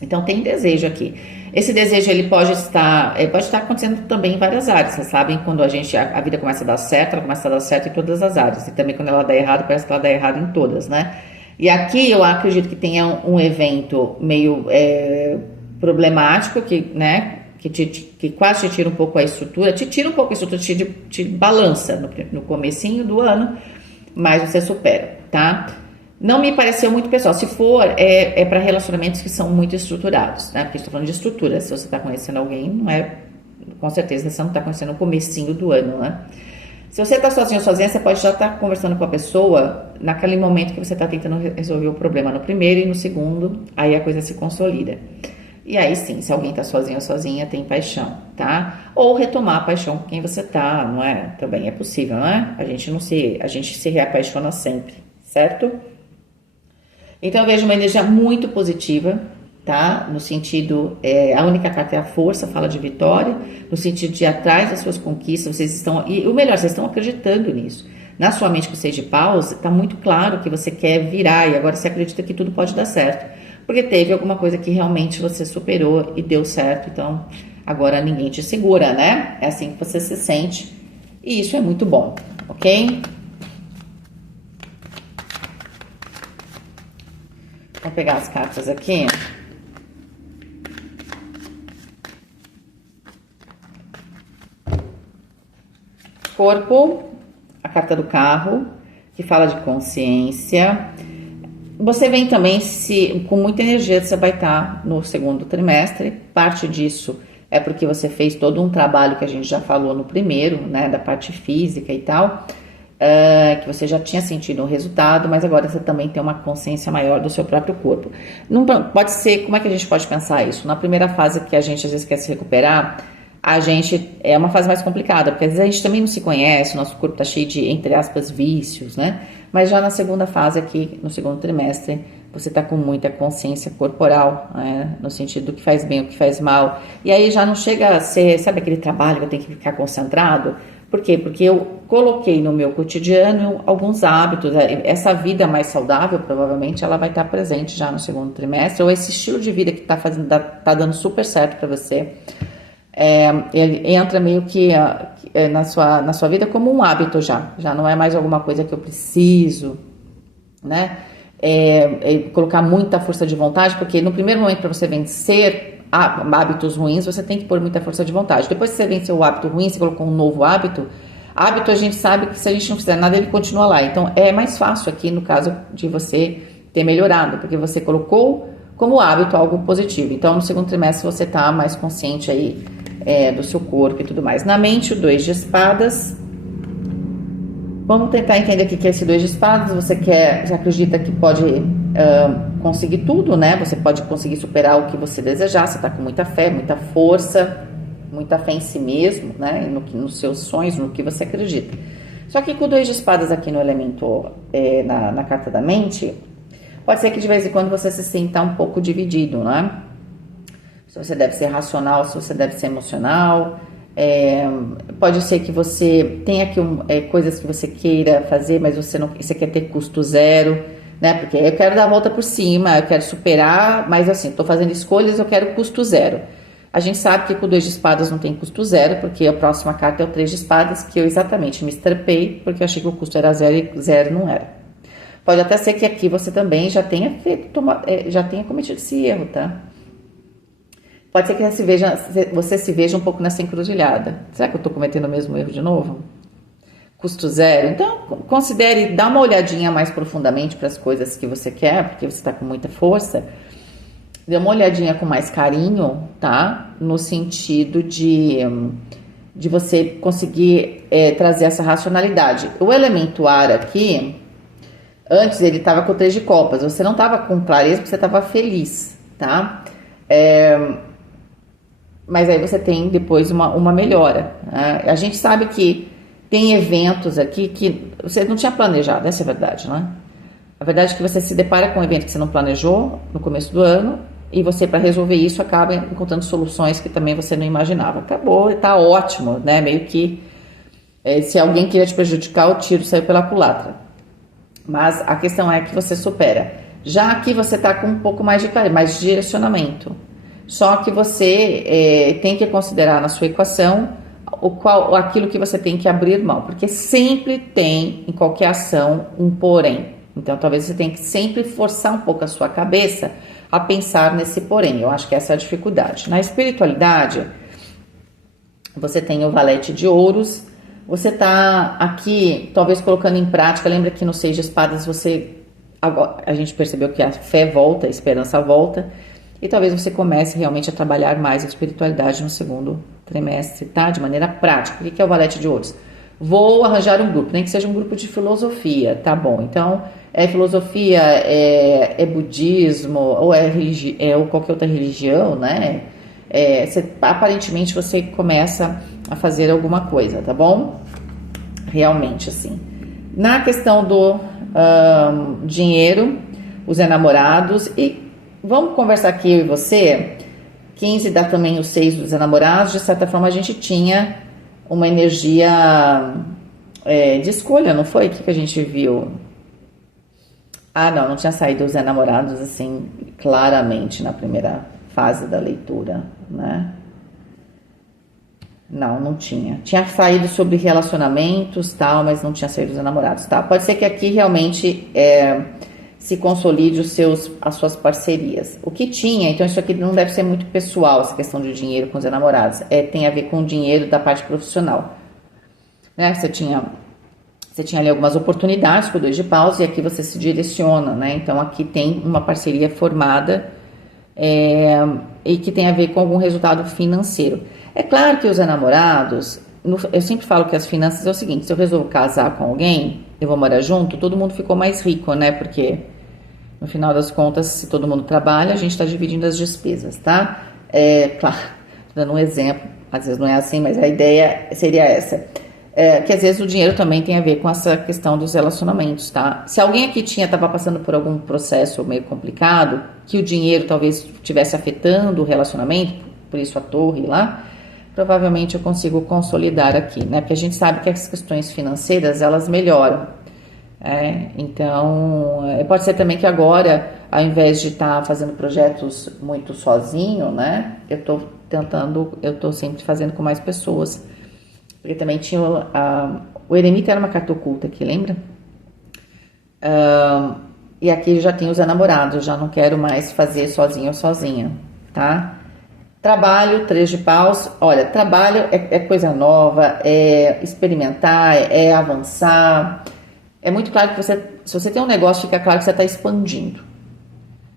Então tem desejo aqui. Esse desejo ele pode estar acontecendo também em várias áreas. Vocês sabem, quando a vida começa a dar certo, ela começa a dar certo em todas as áreas. E também quando ela dá errado, parece que ela dá errado em todas, né? E aqui eu acredito que tenha um evento meio problemático, né? Que quase te tira um pouco a estrutura, te balança no comecinho do ano, mas você supera, tá? Não me pareceu muito pessoal. Se for, é para relacionamentos que são muito estruturados, né? Porque estou falando de estrutura. Se você está conhecendo alguém, não é... Com certeza, você não está conhecendo o comecinho do ano, né? Se você está sozinho ou sozinha, você pode já estar conversando com a pessoa naquele momento que você está tentando resolver o problema no primeiro e no segundo, aí a coisa se consolida. E aí sim, se alguém está sozinho ou sozinha, tem paixão, tá? Ou retomar a paixão com quem você tá, não é? Também é possível, não é? A gente se reapaixona sempre, certo? Então eu vejo uma energia muito positiva, tá? No sentido, a única carta é a força, fala de vitória, no sentido de ir atrás das suas conquistas, vocês estão, e o melhor, vocês estão acreditando nisso. Na sua mente com o 6 de paus, tá muito claro que você quer virar e agora você acredita que tudo pode dar certo. Porque teve alguma coisa que realmente você superou e deu certo, então agora ninguém te segura, né? É assim que você se sente e isso é muito bom, ok? Vou pegar as cartas aqui. Corpo, a carta do carro, que fala de consciência. Você vem também com muita energia, você vai estar no segundo trimestre. Parte disso é porque você fez todo um trabalho que a gente já falou no primeiro, né, da parte física e tal, que você já tinha sentido um resultado, mas agora você também tem uma consciência maior do seu próprio corpo. Não pode ser, como é que a gente pode pensar isso? Na primeira fase que a gente às vezes quer se recuperar, a gente é uma fase mais complicada, porque às vezes a gente também não se conhece, o nosso corpo está cheio de, entre aspas, vícios, né? Mas já na segunda fase aqui, no segundo trimestre, você está com muita consciência corporal, né? No sentido do que faz bem, o que faz mal. E aí já não chega a ser, sabe aquele trabalho que eu tenho que ficar concentrado? Por quê? Porque eu coloquei no meu cotidiano alguns hábitos, essa vida mais saudável, provavelmente, ela vai estar presente já no segundo trimestre, ou esse estilo de vida que tá dando super certo para você. Ele entra meio que na sua vida como um hábito já não é mais alguma coisa que eu preciso, né? Colocar muita força de vontade, porque no primeiro momento para você vencer hábitos ruins, você tem que pôr muita força de vontade. Depois que você venceu o hábito ruim, você colocou um novo hábito a gente sabe que se a gente não fizer nada, ele continua lá. Então é mais fácil aqui no caso de você ter melhorado, porque você colocou como hábito algo positivo. Então no segundo trimestre você está mais consciente aí do seu corpo e tudo mais. Na mente, o 2 de espadas. Vamos tentar entender o que é esse 2 de espadas. Você acredita que pode conseguir tudo, né? Você pode conseguir superar o que você desejar. Você está com muita fé, muita força, muita fé em si mesmo, né? Nos seus sonhos, no que você acredita. Só que com o 2 de espadas aqui no elemento, na carta da mente, pode ser que de vez em quando você se sinta um pouco dividido, né? Se você deve ser racional, se você deve ser emocional. Pode ser que você tenha aqui coisas que você queira fazer, mas você quer ter custo zero, né? Porque eu quero dar a volta por cima, eu quero superar, mas assim, estou fazendo escolhas, eu quero custo zero. A gente sabe que com o 2 de espadas não tem custo zero, porque a próxima carta é o 3 de espadas, que eu exatamente me estrepei, porque eu achei que o custo era zero e zero não era. Pode até ser que aqui você também já tenha cometido esse erro, tá? Pode ser que você se veja um pouco nessa encruzilhada. Será que eu estou cometendo o mesmo erro de novo? Custo zero? Então, considere, dá uma olhadinha mais profundamente para as coisas que você quer, porque você está com muita força. Dê uma olhadinha com mais carinho, tá? No sentido de de você conseguir trazer essa racionalidade. O elemento ar aqui, antes ele estava com o 3 de copas, você não estava com clareza porque você estava feliz, tá? Mas aí você tem depois uma melhora, né? A gente sabe que tem eventos aqui que você não tinha planejado, essa é a verdade, né? A verdade é que você se depara com um evento que você não planejou no começo do ano e você, para resolver isso, acaba encontrando soluções que também você não imaginava. Acabou, tá ótimo, né? Meio que se alguém queria te prejudicar, o tiro saiu pela culatra. Mas a questão é que você supera. Já aqui você tá com um pouco mais de clareza, mais de direcionamento. Só que você tem que considerar na sua equação aquilo que você tem que abrir mão, porque sempre tem em qualquer ação um porém. Então talvez você tenha que sempre forçar um pouco a sua cabeça a pensar nesse porém. Eu acho que essa é a dificuldade. Na espiritualidade, você tem o valete de ouros, você tá aqui talvez colocando em prática. Lembra que no 6 de espadas a gente percebeu que a fé volta, a esperança volta, e talvez você comece realmente a trabalhar mais a espiritualidade no segundo trimestre, tá? De maneira prática. O que é o valete de ouros? Vou arranjar um grupo, nem que seja um grupo de filosofia, tá bom? Então, filosofia, budismo, ou ou qualquer outra religião, né? Aparentemente você começa a fazer alguma coisa, tá bom? Realmente, assim. Na questão do dinheiro, os enamorados, e vamos conversar aqui eu e você. 15 dá também o 6 dos enamorados. De certa forma a gente tinha uma energia de escolha, não foi? O que a gente viu? Ah, não tinha saído os enamorados assim claramente na primeira fase da leitura, né? Não tinha. Tinha saído sobre relacionamentos, tal, mas não tinha saído os enamorados, tá? Pode ser que aqui realmente se consolide as suas parcerias. O que tinha, então isso aqui não deve ser muito pessoal, essa questão de dinheiro com os enamorados. Tem a ver com o dinheiro da parte profissional. Né? Você tinha ali algumas oportunidades com o 2 de paus e aqui você se direciona, né? Então aqui tem uma parceria formada e que tem a ver com algum resultado financeiro. É claro que os enamorados, eu sempre falo que as finanças é o seguinte: se eu resolvo casar com alguém, eu vou morar junto, todo mundo ficou mais rico, né? Porque no final das contas, se todo mundo trabalha, a gente está dividindo as despesas, tá? Claro, dando um exemplo, às vezes não é assim, mas a ideia seria essa. Que às vezes o dinheiro também tem a ver com essa questão dos relacionamentos, tá? Se alguém aqui estava passando por algum processo meio complicado, que o dinheiro talvez estivesse afetando o relacionamento, por isso a torre lá, provavelmente eu consigo consolidar aqui, né? Porque a gente sabe que as questões financeiras, elas melhoram. Então, pode ser também que agora, ao invés de estar fazendo projetos muito sozinho, né? Eu tô sempre fazendo com mais pessoas. Porque também tinha o eremita era uma carta oculta aqui, lembra? E aqui já tem os enamorados, já não quero mais fazer sozinho ou sozinha, tá? Trabalho, 3 de paus. Olha, trabalho é coisa nova, é experimentar, é avançar. É muito claro que se você tem um negócio, fica claro que você está expandindo.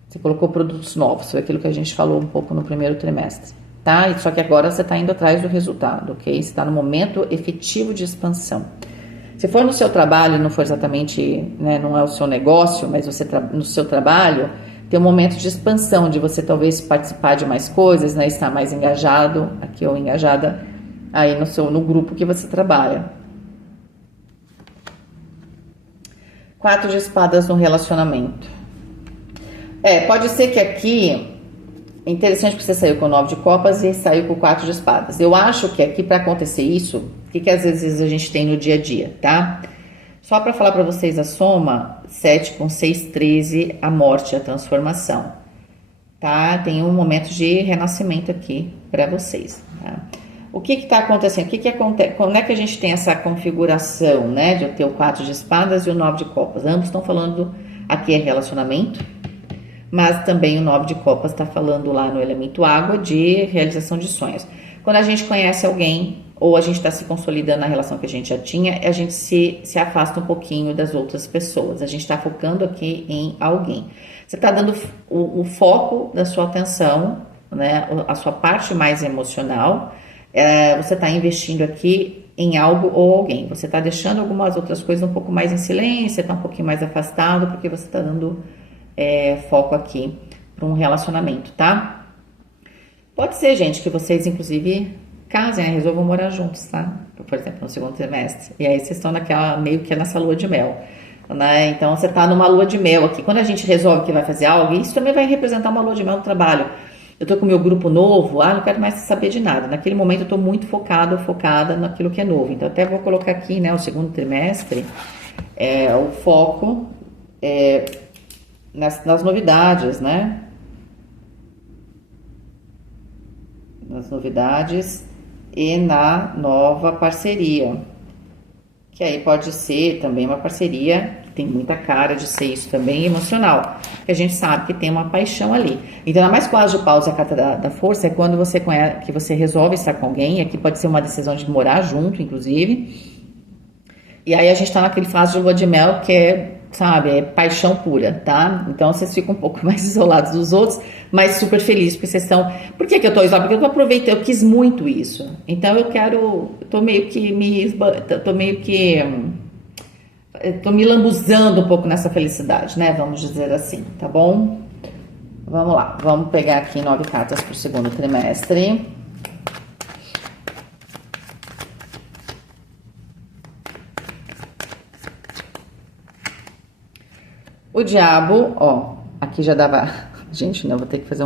Você colocou produtos novos, foi aquilo que a gente falou um pouco no primeiro trimestre, tá? Só que agora você está indo atrás do resultado, ok? Você está no momento efetivo de expansão. Se for no seu trabalho, não for exatamente, né, não é o seu negócio, mas você no seu trabalho, tem um momento de expansão, de você talvez participar de mais coisas, né? Estar mais engajado, aqui ou engajada, aí no grupo que você trabalha. 4 de espadas no relacionamento. Pode ser que aqui, é interessante que você saiu com 9 de copas e saiu com 4 de espadas. Eu acho que aqui, para acontecer isso, o que às vezes a gente tem no dia a dia, tá? Só para falar para vocês a soma, 7 com 6, 13, a morte, a transformação, tá? Tem um momento de renascimento aqui para vocês, tá? O que está acontecendo? O que acontece? Quando é que a gente tem essa configuração, né? De eu ter o 4 de espadas e o 9 de copas. Ambos estão falando, aqui é relacionamento, mas também o 9 de copas está falando lá no elemento água de realização de sonhos. Quando a gente conhece alguém, ou a gente está se consolidando na relação que a gente já tinha, a gente se afasta um pouquinho das outras pessoas. A gente está focando aqui em alguém. Você está dando o foco da sua atenção, né? A sua parte mais emocional, você está investindo aqui em algo ou alguém. Você está deixando algumas outras coisas um pouco mais em silêncio, está um pouquinho mais afastado, porque você está dando foco aqui para um relacionamento, tá? Pode ser, gente, que vocês, inclusive, casem, né? Resolvam morar juntos, tá? Por exemplo, no segundo trimestre. E aí vocês estão naquela, meio que nessa lua de mel, né? Então, você tá numa lua de mel aqui. Quando a gente resolve que vai fazer algo, isso também vai representar uma lua de mel no trabalho. Eu tô com o meu grupo novo, não quero mais saber de nada. Naquele momento eu tô muito focada naquilo que é novo. Então, até vou colocar aqui, né, o segundo trimestre, o foco nas novidades, né? Nas novidades e na nova parceria, que aí pode ser também uma parceria que tem muita cara de ser isso também emocional, que a gente sabe que tem uma paixão ali. Então, a mais quase de paus, a carta da força é quando você conhece, que você resolve estar com alguém, aqui pode ser uma decisão de morar junto, inclusive, e aí a gente tá naquele fase de lua de mel que é paixão pura, tá? Então vocês ficam um pouco mais isolados dos outros, mas super felizes, porque vocês estão... Por que eu tô isolada? Porque eu aproveitei, eu quis muito isso. Então eu tô me lambuzando um pouco nessa felicidade, né? Vamos dizer assim, tá bom? Vamos lá, vamos pegar aqui 9 cartas pro segundo trimestre. O diabo, ó, aqui já dava... Gente, não, vou ter que fazer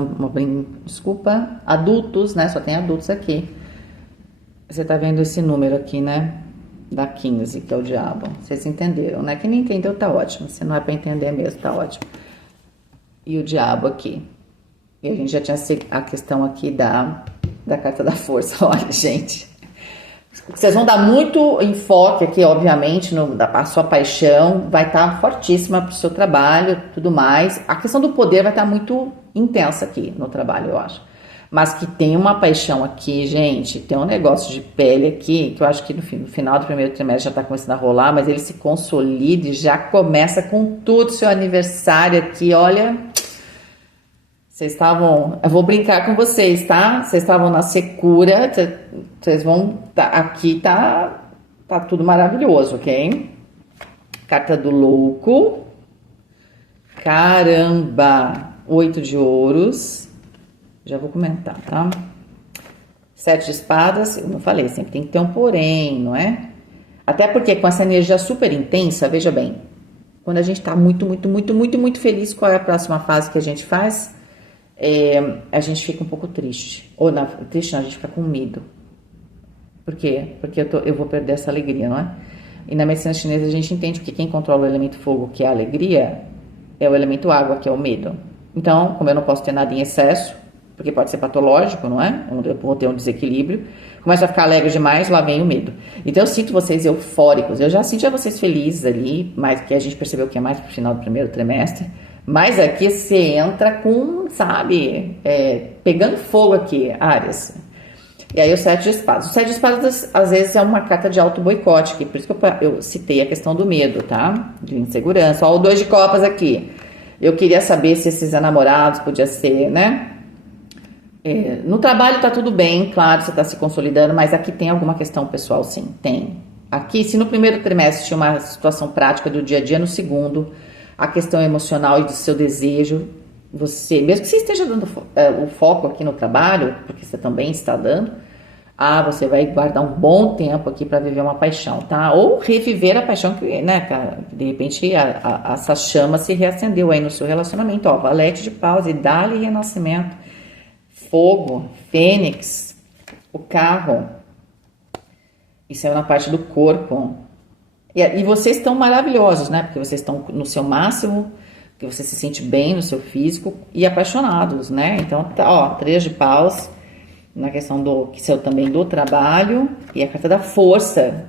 desculpa. Adultos, né? Só tem adultos aqui. Você tá vendo esse número aqui, né? Da 15, que é o diabo. Vocês entenderam, né? Quem não entendeu, tá ótimo. Se não é pra entender mesmo, tá ótimo. E o diabo aqui. E a gente já tinha a questão aqui da carta da força. Olha, gente... Vocês vão dar muito enfoque aqui, obviamente, a sua paixão vai estar fortíssima para o seu trabalho, tudo mais. A questão do poder vai estar muito intensa aqui no trabalho, eu acho. Mas que tem uma paixão aqui, gente, tem um negócio de pele aqui, que eu acho que no final do primeiro trimestre já está começando a rolar, mas ele se consolida e já começa com tudo, seu aniversário aqui, olha... Vocês estavam... Eu vou brincar com vocês, tá? Vocês estavam na secura. Vocês vão... Aqui tá tudo maravilhoso, ok? Carta do louco. Caramba! 8 de ouros. Já vou comentar, tá? 7 de espadas. Eu não falei, sempre tem que ter um porém, não é? Até porque com essa energia super intensa, veja bem. Quando a gente tá muito, muito, muito, muito, muito feliz, qual é a próxima fase que a gente faz? A gente fica um pouco triste. Triste não, a gente fica com medo. Por quê? Porque eu vou perder essa alegria, não é? E na medicina chinesa a gente entende que quem controla o elemento fogo, que é a alegria, é o elemento água, que é o medo. Então, como eu não posso ter nada em excesso, porque pode ser patológico, não é? Eu vou ter um desequilíbrio. Começa a ficar alegre demais, lá vem o medo. Então eu sinto vocês eufóricos. Eu já sinto vocês felizes ali, mas que a gente percebeu que é mais pro final do primeiro trimestre. Mas aqui você entra com, sabe, pegando fogo aqui, Áries. E aí o 7 de espadas. O 7 de espadas, às vezes, é uma carta de auto-boicote, por isso que eu citei a questão do medo, tá? De insegurança. Ó, o 2 de copas aqui. Eu queria saber se esses namorados podia ser, né? No trabalho tá tudo bem, claro, você tá se consolidando, mas aqui tem alguma questão pessoal, sim, tem. Aqui, se no primeiro trimestre tinha uma situação prática do dia a dia, no segundo... A questão emocional e do seu desejo, você, mesmo que você esteja dando o foco aqui no trabalho, porque você também está dando, você vai guardar um bom tempo aqui para viver uma paixão, tá? Ou reviver a paixão que, né, de repente essa chama se reacendeu aí no seu relacionamento, ó, valete de paus e dá-lhe renascimento, fogo, fênix, o carro, isso é na parte do corpo. E vocês estão maravilhosos, né? Porque vocês estão no seu máximo, que você se sente bem no seu físico e apaixonados, né? Então, ó, 3 de paus na questão que seu também do trabalho e a carta da força.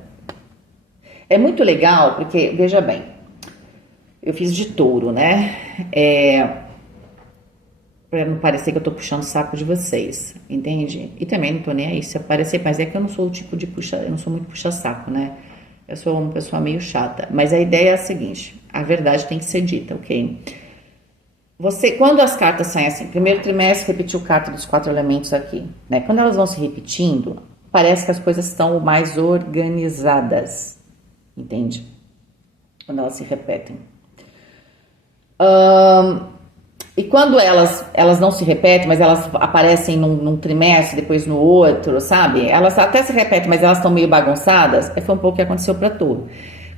É muito legal, porque, veja bem, eu fiz de touro, né? Pra não parecer que eu tô puxando o saco de vocês, entende? E também não tô nem aí se aparecer, mas é que eu não sou o tipo de eu não sou muito puxa-saco, né? Eu sou uma pessoa meio chata, mas a ideia é a seguinte, a verdade tem que ser dita, ok? Quando as cartas saem assim, primeiro trimestre repetiu carta dos 4 elementos aqui, né? Quando elas vão se repetindo, parece que as coisas estão mais organizadas, entende? Quando elas se repetem. E quando elas não se repetem, mas elas aparecem num trimestre, depois no outro, sabe? Elas até se repetem, mas elas estão meio bagunçadas. Foi um pouco o que aconteceu para tu.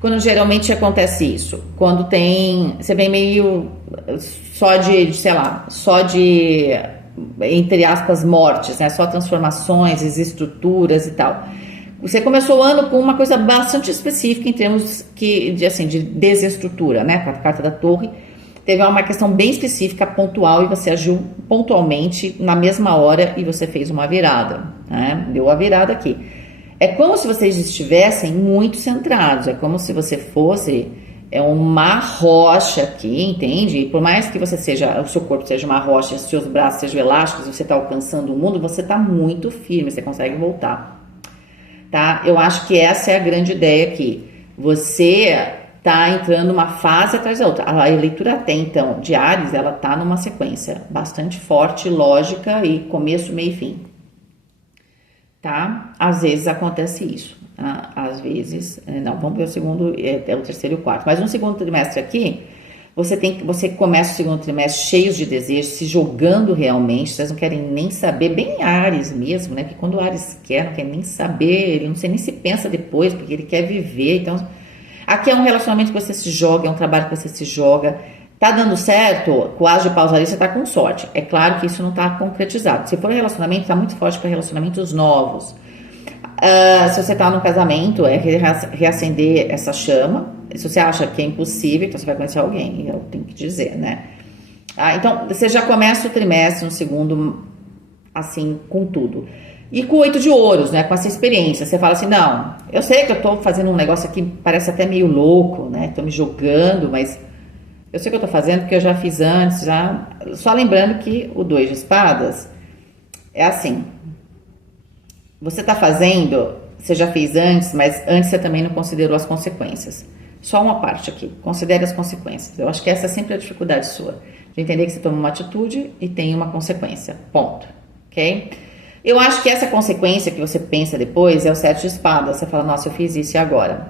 Quando geralmente acontece isso, quando você vem meio só de, entre aspas, mortes, né? Só transformações, estruturas e tal. Você começou o ano com uma coisa bastante específica em termos de desestrutura, né? Com a carta da torre. Teve uma questão bem específica, pontual, e você agiu pontualmente na mesma hora e você fez uma virada, né? Deu a virada aqui. É como se vocês estivessem muito centrados, é como se você fosse uma rocha aqui, entende? E por mais que o seu corpo seja uma rocha, os seus braços sejam elásticos, você está alcançando o mundo, você está muito firme, você consegue voltar, tá? Eu acho que essa é a grande ideia aqui. Você tá entrando uma fase atrás da outra. A leitura até então de Áries, ela tá numa sequência bastante forte, lógica e começo, meio e fim. Tá? Às vezes acontece isso. Tá? Às vezes, não, vamos ver o segundo, o terceiro e o quarto. Mas no segundo trimestre aqui, você começa o segundo trimestre cheios de desejos, se jogando realmente, vocês não querem nem saber, bem Áries mesmo, né? Que quando o Áries não quer nem saber, ele não sei nem se pensa depois, porque ele quer viver, então... Aqui é um relacionamento que você se joga, é um trabalho que você se joga. Tá dando certo? Com o as de paus ali, você tá com sorte. É claro que isso não tá concretizado. Se for um relacionamento, tá muito forte para relacionamentos novos. Se você tá num casamento, é reacender essa chama. Se você acha que é impossível, então você vai conhecer alguém. Eu tenho que dizer, né? Então, você já começa o trimestre, no segundo, assim, com tudo. E com o 8 de ouros, né? Com essa experiência. Você fala assim, não, eu sei que eu tô fazendo um negócio aqui, parece até meio louco, né? Tô me jogando, mas eu sei que eu tô fazendo porque eu já fiz antes, já. Só lembrando que o 2 de espadas é assim. Você tá fazendo, você já fez antes, mas antes você também não considerou as consequências. Só uma parte aqui, considere as consequências. Eu acho que essa é sempre a dificuldade sua. De entender que você toma uma atitude e tem uma consequência. Ponto. Ok? Eu acho que essa consequência que você pensa depois é o 7 de espadas. Você fala, nossa, eu fiz isso e agora?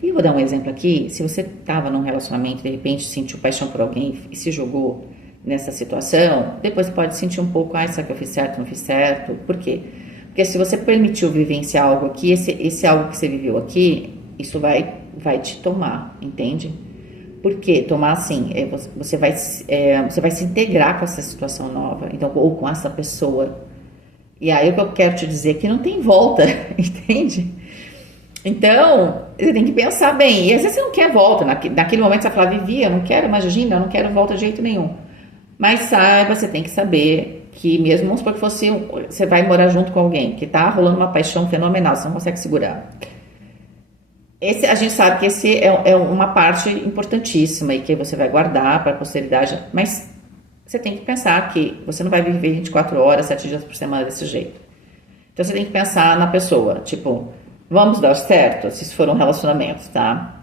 E eu vou dar um exemplo aqui. Se você estava num relacionamento, de repente sentiu paixão por alguém e se jogou nessa situação, depois você pode sentir um pouco, será que eu fiz certo, não fiz certo? Por quê? Porque se você permitiu vivenciar algo aqui, esse algo que você viveu aqui, isso vai te tomar, entende? Por quê? Tomar assim, você vai se integrar com essa situação nova, então, ou com essa pessoa. E aí o que eu quero te dizer é que não tem volta, entende? Então, você tem que pensar bem. E às vezes você não quer volta. Naquele momento você fala, Vivi, eu não quero mais agenda, eu não quero volta de jeito nenhum. Mas saiba, você tem que saber que mesmo, vamos supor que você vai morar junto com alguém, que tá rolando uma paixão fenomenal, você não consegue segurar. A gente sabe que esse é uma parte importantíssima e que você vai guardar para a posteridade, mas você tem que pensar que você não vai viver 24 horas, 7 dias por semana desse jeito. Então você tem que pensar na pessoa, tipo, vamos dar certo se isso for um relacionamento, tá?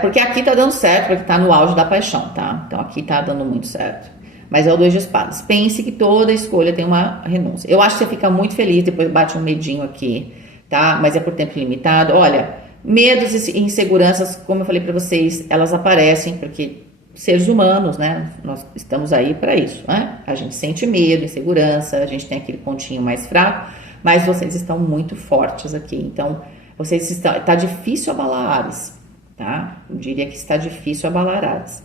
Porque aqui tá dando certo, porque tá no auge da paixão, tá? Então aqui tá dando muito certo. Mas é o 2 de espadas. Pense que toda escolha tem uma renúncia. Eu acho que você fica muito feliz, depois bate um medinho aqui, tá? Mas é por tempo limitado. Olha, medos e inseguranças, como eu falei pra vocês, elas aparecem porque seres humanos, né? Nós estamos aí para isso, né? A gente sente medo, insegurança, a gente tem aquele pontinho mais fraco, mas vocês estão muito fortes aqui. Então, tá difícil abalar Áries, tá? Eu diria que está difícil abalar Áries.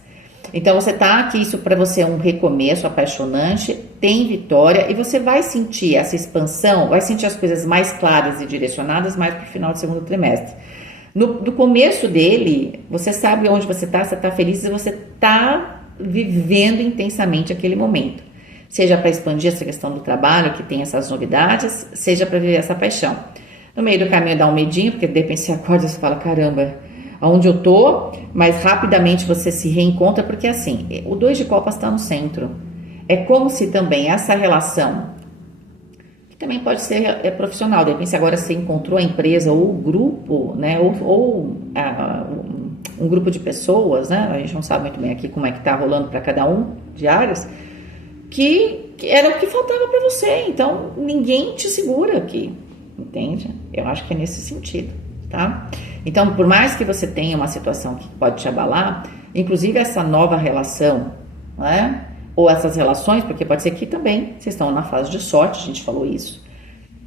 Então, você tá aqui, isso para você é um recomeço apaixonante, tem vitória e você vai sentir essa expansão, vai sentir as coisas mais claras e direcionadas mais para o final do segundo trimestre. No começo dele, você sabe onde você tá feliz e você tá vivendo intensamente aquele momento. Seja para expandir essa questão do trabalho, que tem essas novidades, seja para viver essa paixão. No meio do caminho dá um medinho, porque de repente você acorda e você fala, caramba, aonde eu tô? Mas rapidamente você se reencontra, porque assim, o 2 de copas está no centro. É como se também essa relação, que também pode ser profissional, de repente agora você encontrou a empresa ou o grupo, né, um grupo de pessoas, né, a gente não sabe muito bem aqui como é que tá rolando para cada um de áreas, que era o que faltava para você, então ninguém te segura aqui, entende? Eu acho que é nesse sentido, tá? Então, por mais que você tenha uma situação que pode te abalar, inclusive essa nova relação, né? Ou essas relações, porque pode ser que também vocês estão na fase de sorte, a gente falou isso,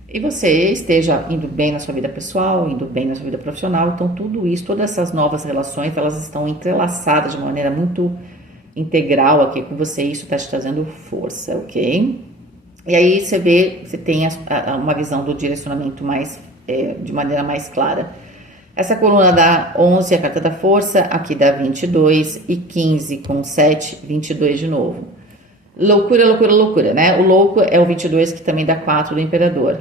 e você esteja indo bem na sua vida pessoal, indo bem na sua vida profissional, então tudo isso, todas essas novas relações, elas estão entrelaçadas de uma maneira muito integral aqui com você, e isso está te trazendo força, ok? E aí você vê, você tem uma visão do direcionamento mais, de maneira mais clara. Essa coluna dá 11, a carta da força, aqui dá 22 e 15 com 7, 22 de novo. Loucura, loucura, loucura, né? O louco é o 22 que também dá 4 do imperador.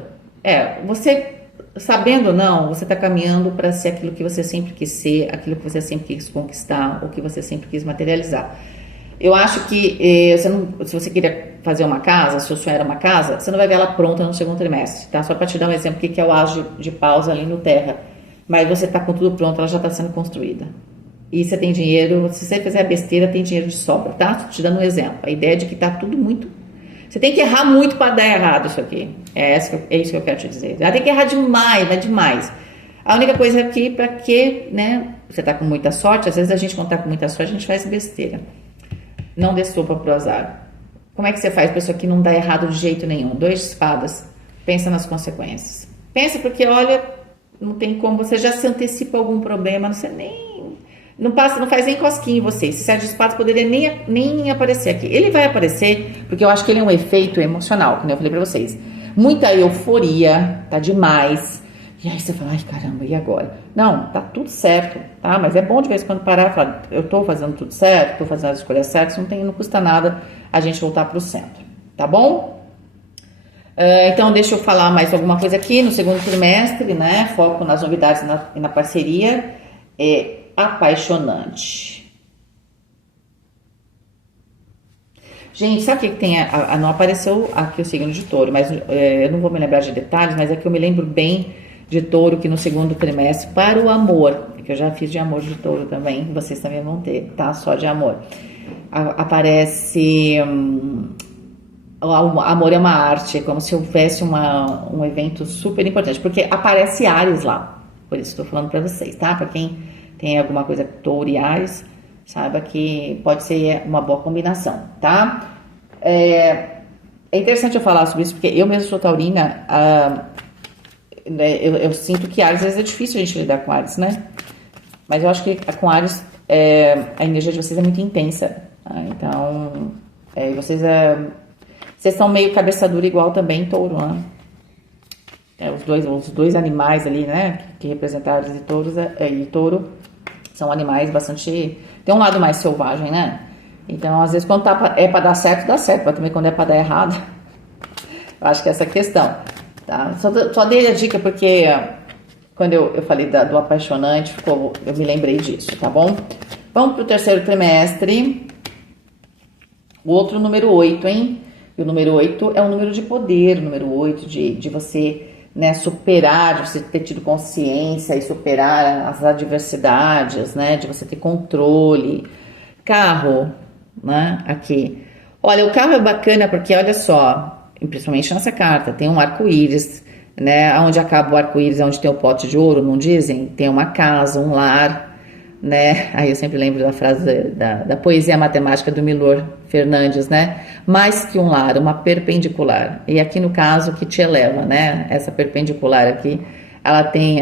Você, sabendo ou não, você está caminhando para ser aquilo que você sempre quis ser, aquilo que você sempre quis conquistar, o que você sempre quis materializar. Eu acho que se você queria fazer uma casa, se o sonho era uma casa, você não vai ver ela pronta no segundo trimestre, tá? Só para te dar um exemplo, o que é o as de paus ali no terra. Mas você está com tudo pronto, ela já está sendo construída. E você tem dinheiro, se você fizer besteira, tem dinheiro de sobra, tá? Tô te dando um exemplo. A ideia de que tá tudo muito... Você tem que errar muito para dar errado isso aqui. É isso que eu quero te dizer. Ela tem que errar demais, mas demais. A única coisa aqui, para que, né? Você tá com muita sorte, às vezes a gente, quando tá com muita sorte, a gente faz besteira. Não dê sopa pro azar. Como é que você faz para isso aqui não dar errado de jeito nenhum? 2 de espadas. Pensa nas consequências. Pensa porque, olha, não tem como, você já se antecipa a algum problema, você nem... Não faz nem cosquinha em você. Esse 7 de espadas poderia nem aparecer aqui. Ele vai aparecer porque eu acho que ele é um efeito emocional, como eu falei pra vocês. Muita euforia, tá demais. E aí você fala, ai caramba, e agora? Não, tá tudo certo, tá? Mas é bom de vez em quando parar e falar, eu tô fazendo tudo certo, tô fazendo as escolhas certas, não custa nada a gente voltar pro centro, tá bom? Então, deixa eu falar mais alguma coisa aqui no segundo trimestre, né? Foco nas novidades e na parceria. Apaixonante. Gente, sabe o que tem? Não apareceu aqui o signo de touro, mas eu não vou me lembrar de detalhes, mas é que eu me lembro bem de touro que no segundo trimestre, para o amor, que eu já fiz de amor de touro também, vocês também vão ter, tá? Só de amor. Aparece... o amor é uma arte, é como se houvesse um evento super importante, porque aparece Áries lá, por isso estou falando para vocês, tá? Para quem tem alguma coisa touro e Áries, saiba que pode ser uma boa combinação, tá? É interessante eu falar sobre isso, porque eu mesmo sou taurina, eu sinto que Áries, às vezes é difícil a gente lidar com Áries, né? Mas eu acho que com Áries, a energia de vocês é muito intensa, tá? Então, vocês são meio cabeça dura igual também touro, né? Os dois animais ali, né? Que representam Áries e touro são animais bastante... Tem um lado mais selvagem, né? Então, às vezes, quando é pra dar certo, dá certo. Mas também quando é pra dar errado, eu acho que é essa questão, tá? Só dei a dica porque quando eu falei do apaixonante, eu me lembrei disso, tá bom? Vamos pro terceiro trimestre. O outro número 8, hein? E o número 8 é um número de poder, o número 8 de você, né, superar, de você ter tido consciência e superar as adversidades, né, de você ter controle. Carro, né, aqui. Olha, o carro é bacana porque, olha só, principalmente nessa carta, tem um arco-íris, né, onde acaba o arco-íris, é onde tem o pote de ouro, não dizem? Tem uma casa, um lar, né, aí eu sempre lembro da frase da poesia matemática do Milor Fernandes, né, mais que um lar, uma perpendicular, e aqui no caso que te eleva, né, essa perpendicular aqui, ela tem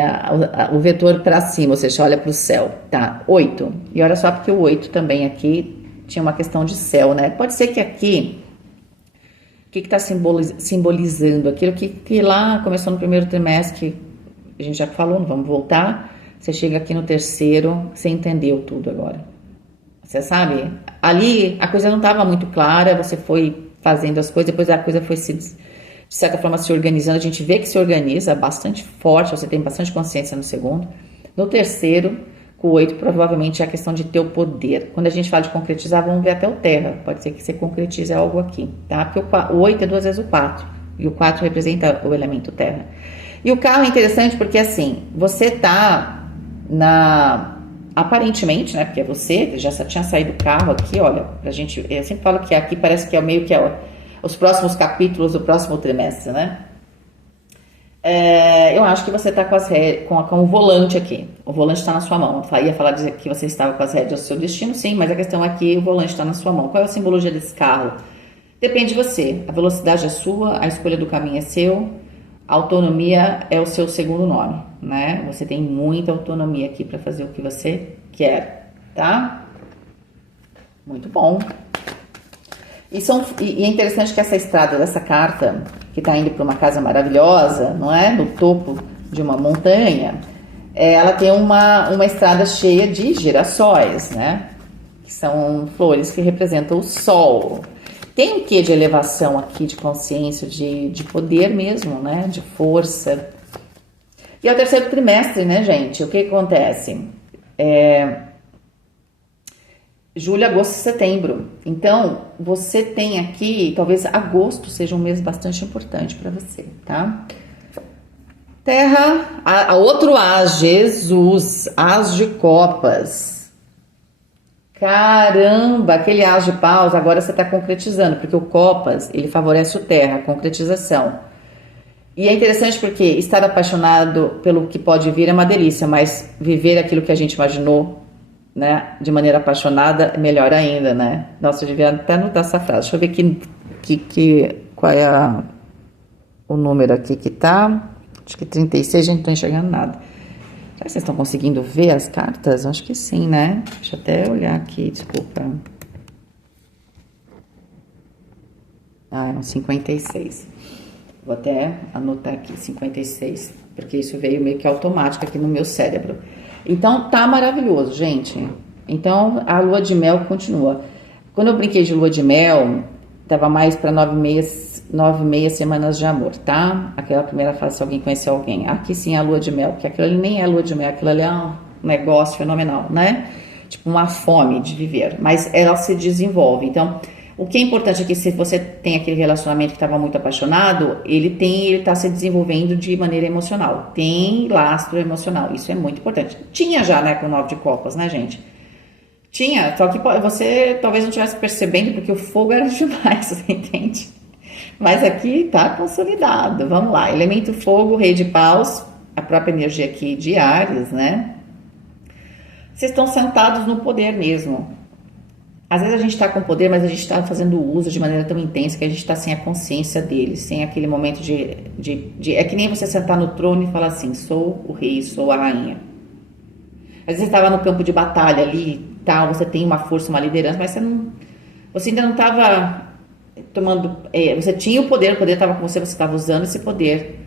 o vetor para cima, ou seja, olha para o céu, tá, 8, e olha só porque o 8 também aqui tinha uma questão de céu, né, pode ser que aqui, o que está simbolizando, aquilo que lá começou no primeiro trimestre, que a gente já falou, não vamos voltar. Você chega aqui no terceiro, você entendeu tudo agora. Você sabe? Ali a coisa não estava muito clara, você foi fazendo as coisas, depois a coisa foi de certa forma se organizando. A gente vê que se organiza bastante forte, você tem bastante consciência no segundo. No terceiro, com o 8, provavelmente é a questão de ter o poder. Quando a gente fala de concretizar, vamos ver até o terra. Pode ser que você concretize algo aqui, tá? Porque o 8 é 2 vezes o 4, e o 4 representa o elemento terra. E o carro é interessante porque, assim, você tá aparentemente, né, porque você já tinha saído do carro aqui, olha, pra gente, eu sempre falo que aqui parece que é meio que os próximos capítulos do próximo trimestre, né, Eu acho que você está com o volante aqui. O volante está na sua mão. Eu ia falar dizer que você estava com as rédeas do seu destino, sim, mas a questão é que o volante está na sua mão. Qual é a simbologia desse carro? Depende de você. A velocidade é sua, a escolha do caminho é seu, a autonomia é o seu segundo nome, né? Você tem muita autonomia aqui para fazer o que você quer, tá? Muito bom. E é interessante que essa estrada dessa carta, que está indo para uma casa maravilhosa, não é? No topo de uma montanha, ela tem uma estrada cheia de girassóis, né? Que são flores que representam o sol. Tem um quê de elevação aqui, de consciência, de poder mesmo, né? De força. E é o terceiro trimestre, né, gente? O que acontece? Julho, agosto e setembro. Então, você tem aqui, talvez agosto seja um mês bastante importante para você, tá? Terra, a outro as, Jesus, as de copas. Caramba, aquele as de paus, agora você está concretizando, porque o copas, ele favorece o terra, a concretização. E é interessante porque estar apaixonado pelo que pode vir é uma delícia, mas viver aquilo que a gente imaginou, né, de maneira apaixonada, é melhor ainda, né? Nossa, eu devia até anotar essa frase. Deixa eu ver qual é o número aqui que tá. Acho que 36, a gente não tá enxergando nada. Será que vocês estão conseguindo ver as cartas? Acho que sim, né? Deixa eu até olhar aqui, desculpa. É um 56. Vou até anotar aqui, 56, porque isso veio meio que automático aqui no meu cérebro. Então, tá maravilhoso, gente. Então, a lua de mel continua. Quando eu brinquei de lua de mel, tava mais para 9 semanas de amor, tá? Aquela primeira fase, se alguém conheceu alguém. Aqui sim é a lua de mel, porque aquilo ali nem é lua de mel, aquilo ali é um negócio fenomenal, né? Tipo uma fome de viver, mas ela se desenvolve. Então, o que é importante é que se você tem aquele relacionamento que estava muito apaixonado, ele tá se desenvolvendo de maneira emocional. Tem lastro emocional, isso é muito importante. Tinha já, né, com o 9 de copas, né, gente? Tinha, só que você talvez não estivesse percebendo, porque o fogo era demais, você entende? Mas aqui tá consolidado. Vamos lá, elemento fogo, rei de paus, a própria energia aqui de Áries, né? Vocês estão sentados no poder mesmo. Às vezes a gente está com poder, mas a gente está fazendo uso de maneira tão intensa que a gente está sem a consciência dele, sem aquele momento É que nem você sentar no trono e falar assim, sou o rei, sou a rainha. Às vezes você estava no campo de batalha ali, tal, você tem uma força, uma liderança, mas você ainda não estava tomando... você tinha o poder estava com você estava usando esse poder.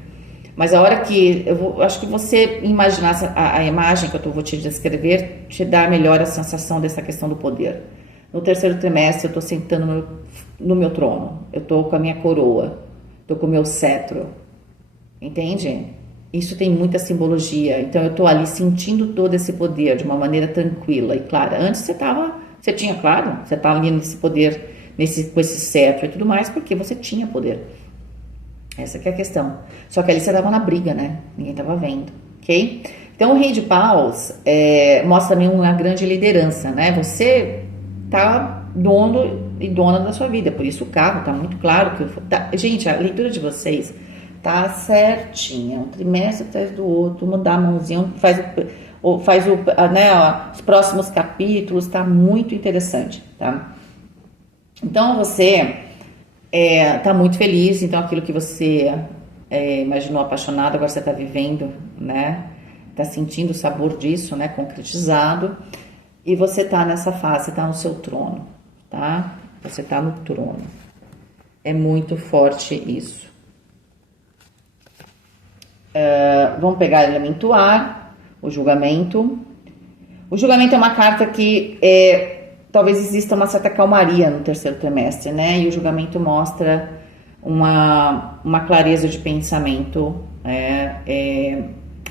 Mas a hora que... acho que você imaginar a imagem que vou te descrever, te dá melhor a sensação dessa questão do poder. No terceiro trimestre, eu estou sentando no meu trono. Eu estou com a minha coroa. Estou com o meu cetro. Entende? Isso tem muita simbologia. Então, eu estou ali sentindo todo esse poder de uma maneira tranquila e clara. Antes, você tinha, claro, você estava ali nesse poder, com esse cetro e tudo mais, porque você tinha poder. Essa que é a questão. Só que ali você estava na briga, né? Ninguém estava vendo, ok? Então, o rei de paus mostra também uma grande liderança, né? Você tá dono e dona da sua vida, por isso o carro tá muito claro que gente, a leitura de vocês tá certinha, um trimestre atrás do outro, mudar a mãozinha, os próximos capítulos, tá muito interessante, tá? Então você tá muito feliz, então aquilo que você imaginou apaixonado, agora você tá vivendo, né? Tá sentindo o sabor disso, né? Concretizado. E você tá nessa fase, você tá no seu trono, tá? Você tá no trono. É muito forte isso. Vamos pegar elemento ar, o julgamento. O julgamento é uma carta que talvez exista uma certa calmaria no terceiro trimestre, né? E o julgamento mostra uma clareza de pensamento.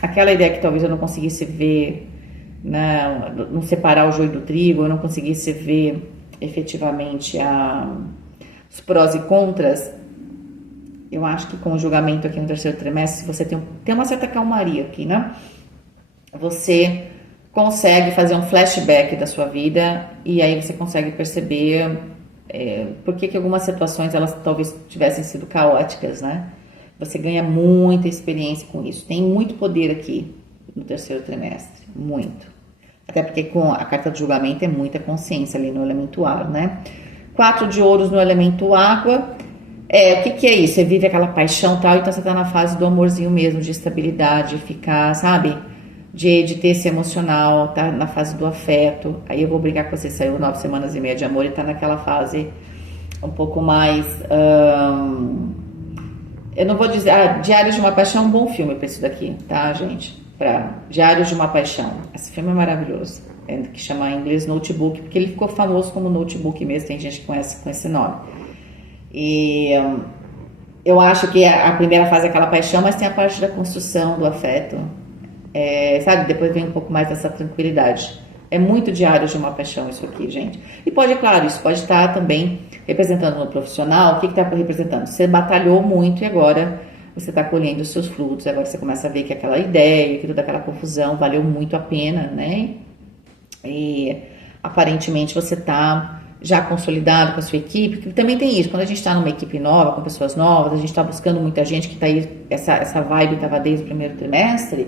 Aquela ideia que talvez eu não conseguisse ver, não separar o joio do trigo, eu não conseguisse ver efetivamente os prós e contras. Eu acho que com o julgamento aqui no terceiro trimestre, você tem uma certa calmaria aqui, né? Você consegue fazer um flashback da sua vida e aí você consegue perceber por que algumas situações elas talvez tivessem sido caóticas, né? Você ganha muita experiência com isso. Tem muito poder aqui no terceiro trimestre, muito. Até porque com a carta de julgamento é muita consciência ali no elemento ar, né? 4 de ouros no elemento água. O que é isso? Você vive aquela paixão tal, então você tá na fase do amorzinho mesmo, de estabilidade, de ficar, sabe? De ter esse emocional, tá na fase do afeto. Aí eu vou brincar com você, saiu 9 semanas e meia de amor e tá naquela fase um pouco mais... eu não vou dizer... Diários de uma Paixão é um bom filme pra isso daqui, tá, gente? Diários de uma Paixão. Esse filme é maravilhoso. Que chama em inglês Notebook, porque ele ficou famoso como Notebook mesmo, tem gente que conhece com esse nome. E eu acho que a primeira fase é aquela paixão, mas tem a parte da construção, do afeto. Sabe? Depois vem um pouco mais dessa tranquilidade. É muito Diários de uma Paixão isso aqui, gente. E pode, claro, isso pode estar também representando no profissional. O que está representando? Você batalhou muito e agora você está colhendo os seus frutos. Agora você começa a ver que aquela ideia, que toda aquela confusão valeu muito a pena, né? E aparentemente você está já consolidado com a sua equipe, que também tem isso, quando a gente está numa equipe nova, com pessoas novas, a gente está buscando muita gente que está aí, essa vibe estava desde o primeiro trimestre,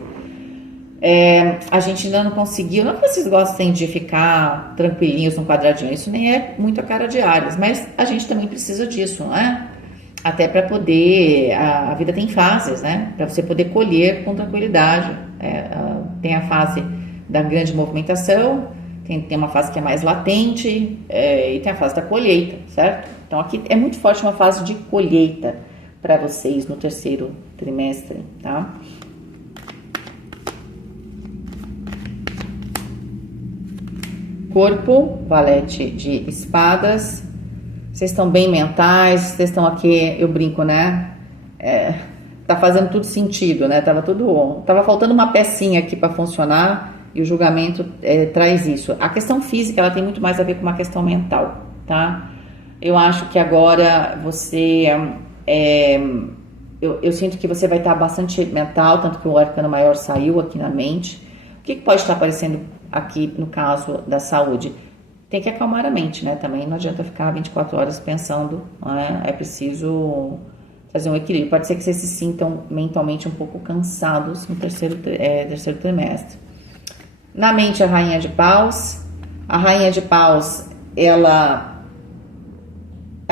a gente ainda não conseguiu, não que vocês gostem de ficar tranquilinhos num quadradinho, isso nem é muito a cara de Áries, mas a gente também precisa disso, não é? Até para poder, a vida tem fases, né? Para você poder colher com tranquilidade. Tem a fase da grande movimentação, tem uma fase que é mais latente e tem a fase da colheita, certo? Então aqui é muito forte uma fase de colheita para vocês no terceiro trimestre, tá? Corpo, valete de espadas. Vocês estão bem mentais, vocês estão aqui, eu brinco, né? Tá fazendo tudo sentido, né? Tava faltando uma pecinha aqui para funcionar. E o julgamento traz isso. A questão física, ela tem muito mais a ver com uma questão mental, tá? Eu acho que agora você... eu sinto que você vai estar bastante mental, tanto que o arcano maior saiu aqui na mente. O que pode estar aparecendo aqui no caso da saúde? Tem que acalmar a mente, né? Também não adianta ficar 24 horas pensando, né? É preciso fazer um equilíbrio. Pode ser que vocês se sintam mentalmente um pouco cansados no terceiro trimestre. Na mente, a Rainha de Paus. A Rainha de Paus, ela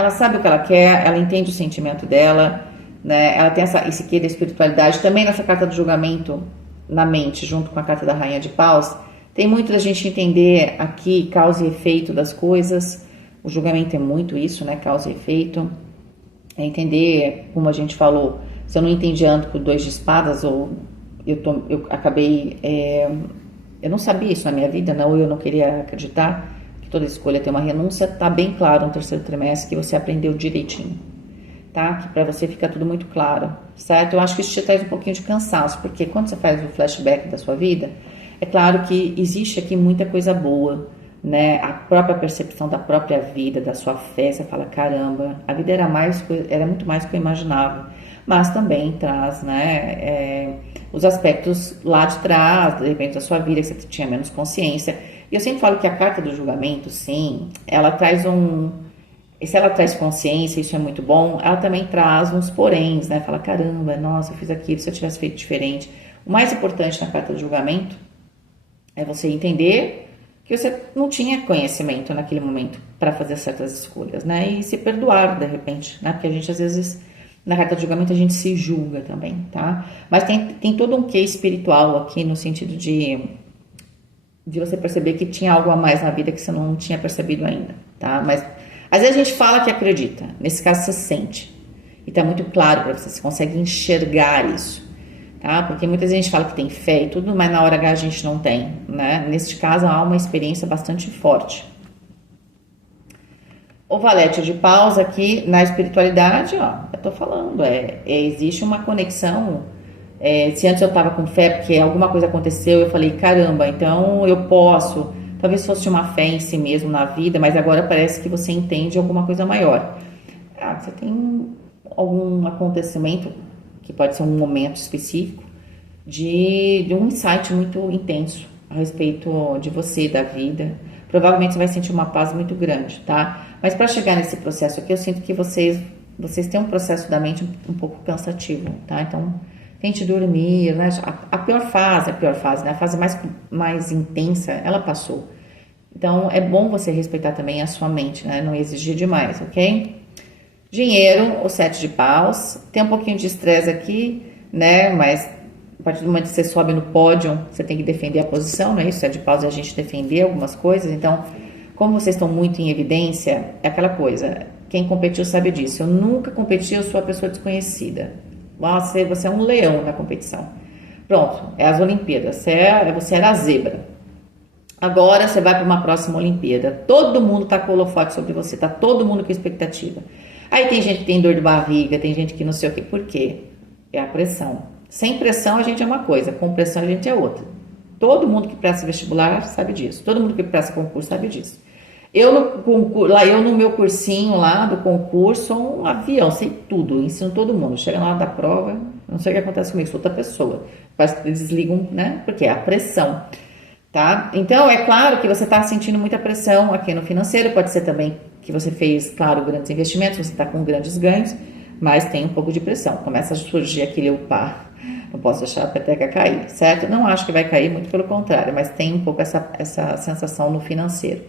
sabe o que ela quer, ela entende o sentimento dela, né? Ela tem esse quê da espiritualidade. Também nessa carta do julgamento, na mente, junto com a carta da Rainha de Paus, tem muito da gente entender aqui causa e efeito das coisas. O julgamento é muito isso, né? Causa e efeito. É entender, como a gente falou, se eu não entendi ando com 2 de espadas, ou eu acabei... eu não sabia isso na minha vida, não, eu não queria acreditar que toda escolha tem uma renúncia. Tá bem claro no terceiro trimestre que você aprendeu direitinho, tá? Que pra você fica tudo muito claro, certo? Eu acho que isso te traz um pouquinho de cansaço, porque quando você faz o flashback da sua vida, é claro que existe aqui muita coisa boa, né? A própria percepção da própria vida, da sua fé, você fala, caramba, a vida era muito mais do que eu imaginava. Mas também traz, né, os aspectos lá de trás, de repente, da sua vida, que você tinha menos consciência. E eu sempre falo que a carta do julgamento, sim, ela traz se ela traz consciência, isso é muito bom, ela também traz uns poréns, né? Fala, caramba, nossa, eu fiz aquilo, se eu tivesse feito diferente. O mais importante na carta do julgamento é você entender que você não tinha conhecimento naquele momento para fazer certas escolhas, né? E se perdoar, de repente, né? Porque a gente, às vezes... Na carta de julgamento a gente se julga também, tá? Mas tem todo um quê espiritual aqui no sentido de você perceber que tinha algo a mais na vida que você não tinha percebido ainda, tá? Mas às vezes a gente fala que acredita, nesse caso você sente. E tá muito claro para você consegue enxergar isso, tá? Porque muitas vezes a gente fala que tem fé e tudo, mas na hora H a gente não tem, né? Neste caso há uma experiência bastante forte. O valete de paus aqui na espiritualidade, ó, eu tô falando, existe uma conexão. Se antes eu tava com fé porque alguma coisa aconteceu, eu falei, caramba, então eu posso. Talvez fosse uma fé em si mesmo na vida, mas agora parece que você entende alguma coisa maior. Você tem algum acontecimento, que pode ser um momento específico, de um insight muito intenso a respeito de você, da vida. Provavelmente você vai sentir uma paz muito grande, tá? Mas para chegar nesse processo aqui, eu sinto que vocês vocês têm um processo da mente um pouco cansativo, tá? Então, tente dormir, né? A pior fase, né? A fase mais intensa, ela passou. Então, é bom você respeitar também a sua mente, né? Não exigir demais, ok? Dinheiro, o 7 de paus. Tem um pouquinho de estresse aqui, né? Mas a partir do momento que você sobe no pódio, você tem que defender a posição, não é isso? 7 de paus é a gente defender algumas coisas. Então, como vocês estão muito em evidência, é aquela coisa. Quem competiu sabe disso. Eu nunca competi, eu sou a pessoa desconhecida. Você é um leão na competição. Pronto, é as Olimpíadas. Você era a zebra. Agora você vai para uma próxima Olimpíada. Todo mundo tá com holofote sobre você, tá todo mundo com expectativa. Aí tem gente que tem dor de barriga, tem gente que não sei o quê. Por quê? É a pressão. Sem pressão a gente é uma coisa, com pressão a gente é outra. Todo mundo que presta vestibular sabe disso. Todo mundo que presta concurso sabe disso. Eu no meu cursinho lá do concurso sou um avião, sei tudo, ensino todo mundo. Chega na hora da prova, não sei o que acontece comigo, sou outra pessoa. Parece que eles desligam, né? Porque é a pressão. Tá? Então, é claro que você está sentindo muita pressão aqui no financeiro, pode ser também que você fez, claro, grandes investimentos, você está com grandes ganhos, mas tem um pouco de pressão. Começa a surgir aquele opa, não posso deixar a peteca cair, certo? Não acho que vai cair, muito pelo contrário, mas tem um pouco essa sensação no financeiro.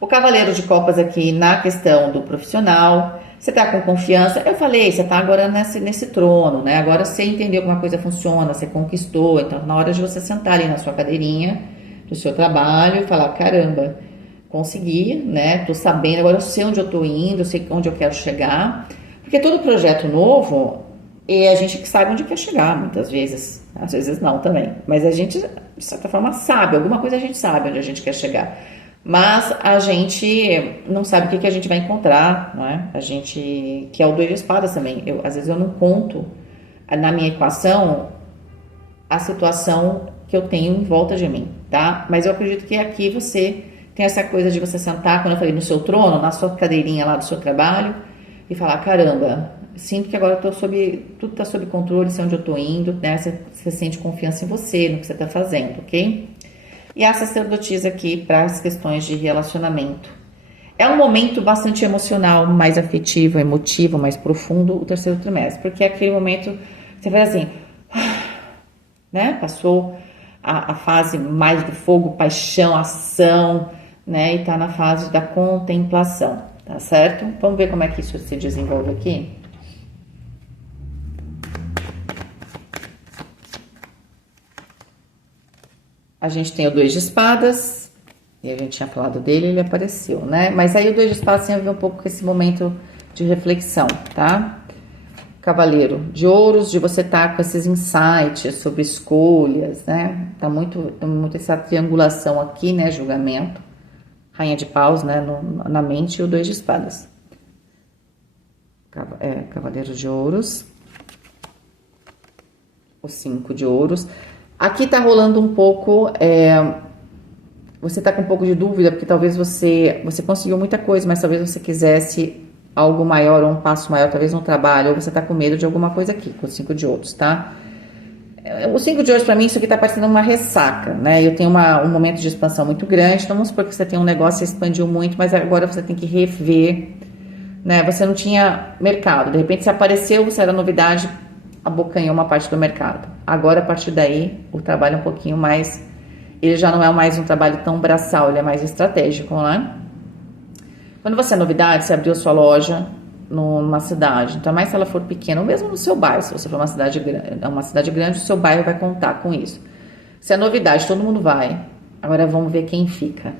O cavaleiro de copas aqui na questão do profissional, você está com confiança, eu falei, você está agora nesse trono, né? Agora você entendeu como a coisa funciona, você conquistou, então na hora de você sentar ali na sua cadeirinha do seu trabalho e falar, caramba, consegui, né? Tô sabendo, agora eu sei onde eu tô indo, eu sei onde eu quero chegar, porque todo projeto novo, é a gente que sabe onde quer chegar, muitas vezes, às vezes não também, mas a gente, de certa forma, sabe, alguma coisa a gente sabe onde a gente quer chegar. Mas a gente não sabe o que a gente vai encontrar, não é? A gente, que é o 2 de espadas também. Às vezes eu não conto na minha equação a situação que eu tenho em volta de mim, tá? Mas eu acredito que aqui você tem essa coisa de você sentar, como eu falei, no seu trono, na sua cadeirinha lá do seu trabalho e falar, caramba, sinto que agora tudo está sob controle, sei onde eu estou indo, né? Você sente confiança em você, no que você está fazendo, ok? E a sacerdotisa aqui para as questões de relacionamento. É um momento bastante emocional, mais afetivo, emotivo, mais profundo, o terceiro trimestre. Porque é aquele momento que você faz assim, né? Passou a fase mais do fogo, paixão, ação, né? E tá na fase da contemplação, tá certo? Vamos ver como é que isso se desenvolve aqui? A gente tem o 2 de espadas, e a gente tinha falado dele, ele apareceu, né? Mas aí o 2 de espadas tem a ver um pouco com esse momento de reflexão, tá? Cavaleiro de ouros, de você estar com esses insights sobre escolhas, né? Tá muito essa triangulação aqui, né? Julgamento. Rainha de paus, né? Na mente, e o 2 de espadas. Cavaleiro de ouros. O 5 de ouros. Aqui tá rolando um pouco, você tá com um pouco de dúvida, porque talvez você conseguiu muita coisa, mas talvez você quisesse algo maior, ou um passo maior, talvez no trabalho, ou você tá com medo de alguma coisa aqui, com o 5 de ouros, tá? O 5 de ouros, pra mim, isso aqui tá parecendo uma ressaca, né? Eu tenho um momento de expansão muito grande, então vamos supor que você tem um negócio, você expandiu muito, mas agora você tem que rever, né? Você não tinha mercado, de repente você apareceu, você era novidade, abocanhou uma parte do mercado. Agora, a partir daí, o trabalho é um pouquinho mais... Ele já não é mais um trabalho tão braçal, ele é mais estratégico, né? Quando você é novidade, você abriu sua loja numa cidade. Então, mais se ela for pequena, ou mesmo no seu bairro. Se você for uma cidade grande, o seu bairro vai contar com isso. Se é novidade, todo mundo vai. Agora, vamos ver quem fica.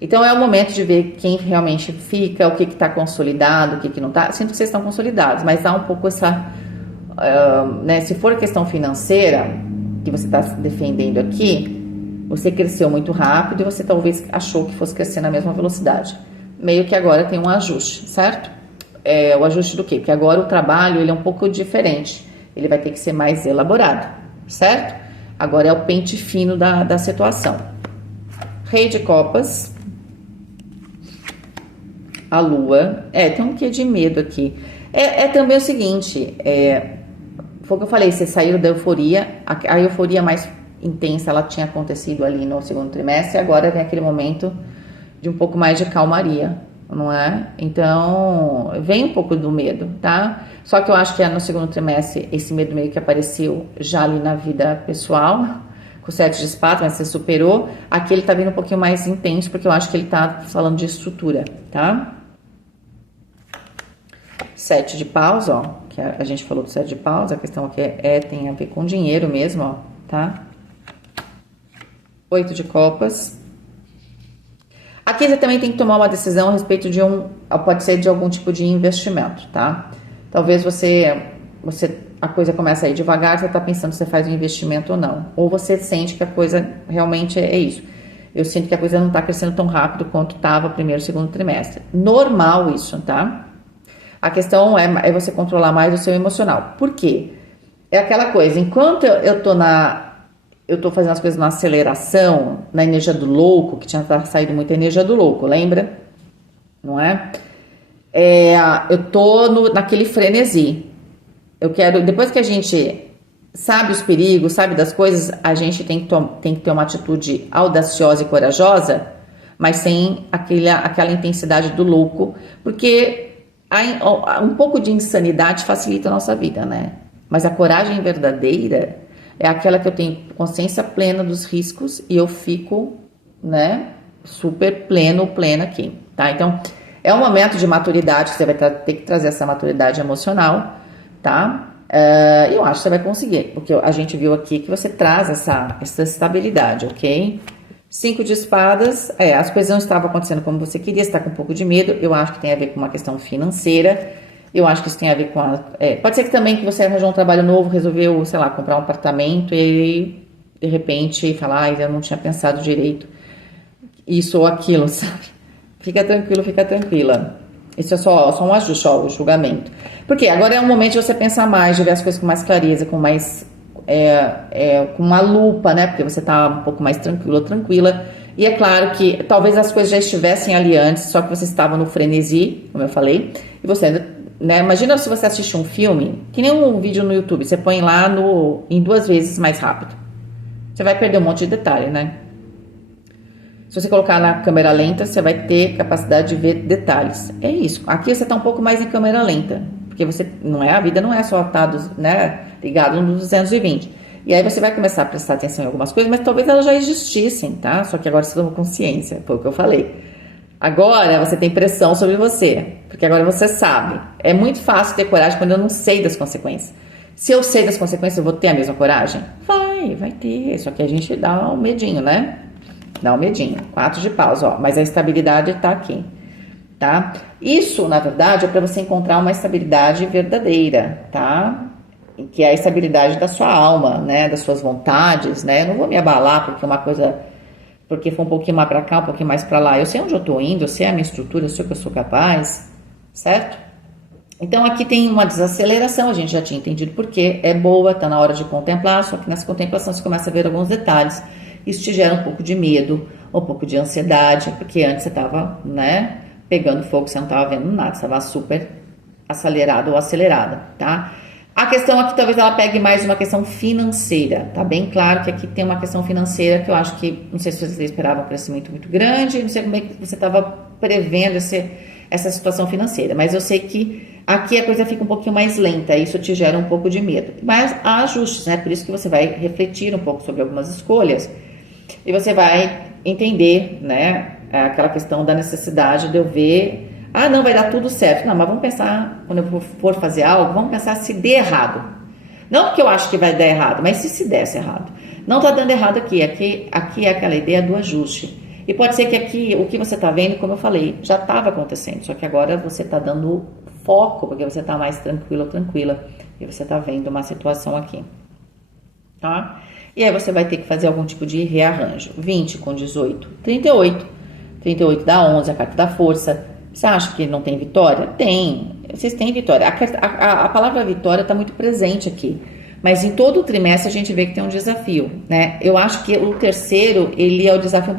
Então, é o momento de ver quem realmente fica, o que está consolidado, o que não está. Sinto que vocês estão consolidados, mas dá um pouco essa... né, se for a questão financeira que você está defendendo aqui, você cresceu muito rápido e você talvez achou que fosse crescer na mesma velocidade. Meio que agora tem um ajuste, certo? O ajuste do quê? Porque agora o trabalho ele é um pouco diferente. Ele vai ter que ser mais elaborado, certo? Agora é o pente fino da situação. Rei de copas. A lua. Tem um quê de medo aqui. Também o seguinte, foi o que eu falei, vocês saíram da euforia, a euforia mais intensa, ela tinha acontecido ali no segundo trimestre, e agora vem aquele momento de um pouco mais de calmaria, não é? Então, vem um pouco do medo, tá? Só que eu acho que no segundo trimestre, esse medo meio que apareceu já ali na vida pessoal, com o 7 de espadas, mas você superou. Aqui ele tá vindo um pouquinho mais intenso, porque eu acho que ele tá falando de estrutura, tá? 7 de paus, ó, que a gente falou do 7 de paus, a questão aqui tem a ver com dinheiro mesmo, ó, tá? 8 de copas. Aqui você também tem que tomar uma decisão a respeito de pode ser de algum tipo de investimento, tá? Talvez a coisa começa a ir devagar, você tá pensando se você faz um investimento ou não. Ou você sente que a coisa realmente é isso. Eu sinto que a coisa não tá crescendo tão rápido quanto tava primeiro e segundo trimestre. Normal isso, tá? A questão é você controlar mais o seu emocional. Por quê? É aquela coisa, enquanto eu tô fazendo as coisas na aceleração, na energia do louco, que tinha saído muita energia do louco, lembra? Não é? Eu tô naquele frenesi. Depois que a gente sabe os perigos, sabe das coisas, a gente tem que ter uma atitude audaciosa e corajosa, mas sem aquela intensidade do louco, porque um pouco de insanidade facilita a nossa vida, né? Mas a coragem verdadeira é aquela que eu tenho consciência plena dos riscos e eu fico, né, super plena aqui, tá? Então, é um momento de maturidade que você vai ter que trazer essa maturidade emocional, tá? Eu acho que você vai conseguir, porque a gente viu aqui que você traz essa estabilidade, ok? 5 de espadas, as coisas não estavam acontecendo como você queria, você está com um pouco de medo, eu acho que tem a ver com uma questão financeira, eu acho que isso tem a ver com pode ser que também que você arranjou um trabalho novo, resolveu, sei lá, comprar um apartamento e de repente falar, eu não tinha pensado direito isso ou aquilo, sabe? Fica tranquilo, fica tranquila. Isso é só um ajuste, o julgamento. Porque agora é um momento de você pensar mais, de ver as coisas com mais clareza, com mais com uma lupa, né? Porque você tá um pouco mais tranquila. E é claro que talvez as coisas já estivessem ali antes, só que você estava no frenesi, como eu falei, e você ainda, né? Imagina se você assiste um filme, que nem um vídeo no YouTube, você põe lá em 2 vezes mais rápido. Você vai perder um monte de detalhe, né? Se você colocar na câmera lenta, você vai ter capacidade de ver detalhes. É isso. Aqui você tá um pouco mais em câmera lenta, porque a vida não é só estar, né, ligado no 220. E aí você vai começar a prestar atenção em algumas coisas, mas talvez elas já existissem, tá? Só que agora você toma consciência, foi o que eu falei. Agora você tem pressão sobre você, porque agora você sabe. É muito fácil ter coragem quando eu não sei das consequências. Se eu sei das consequências, eu vou ter a mesma coragem? Vai ter. Só que a gente dá um medinho, né? Dá um medinho. 4 de paus, ó. Mas a estabilidade tá aqui, tá? Isso, na verdade, é para você encontrar uma estabilidade verdadeira, tá? Que é a estabilidade da sua alma, né? Das suas vontades, né? Eu não vou me abalar porque foi um pouquinho mais para cá, um pouquinho mais para lá. Eu sei onde eu tô indo, eu sei a minha estrutura, eu sei o que eu sou capaz, certo? Então aqui tem uma desaceleração, a gente já tinha entendido por quê. É boa, tá na hora de contemplar, só que nessa contemplação você começa a ver alguns detalhes. Isso te gera um pouco de medo, um pouco de ansiedade, porque antes você estava, né, pegando fogo, você não estava vendo nada, você estava super acelerado ou acelerada, tá? A questão aqui talvez ela pegue mais uma questão financeira, tá bem claro que aqui tem uma questão financeira que eu acho que, não sei se você esperava um crescimento muito grande, não sei como é que você estava prevendo essa situação financeira, mas eu sei que aqui a coisa fica um pouquinho mais lenta, isso te gera um pouco de medo, mas há ajustes, né? Por isso que você vai refletir um pouco sobre algumas escolhas, e você vai entender, né, aquela questão da necessidade de eu ver, não, vai dar tudo certo. Não, mas vamos pensar, quando eu for fazer algo, vamos pensar se der errado. Não porque eu acho que vai dar errado, mas se desse errado. Não tá dando errado aqui é aquela ideia do ajuste. E pode ser que aqui, o que você tá vendo, como eu falei, já estava acontecendo, só que agora você tá dando foco, porque você tá mais tranquila, e você tá vendo uma situação aqui, tá? E aí você vai ter que fazer algum tipo de rearranjo. 20 com 18, 38. 38 dá 11, a carta da força. Você acha que não tem vitória? Tem. Vocês têm vitória. A palavra vitória está muito presente aqui. Mas em todo o trimestre a gente vê que tem um desafio, né? Eu acho que o terceiro, ele é o desafio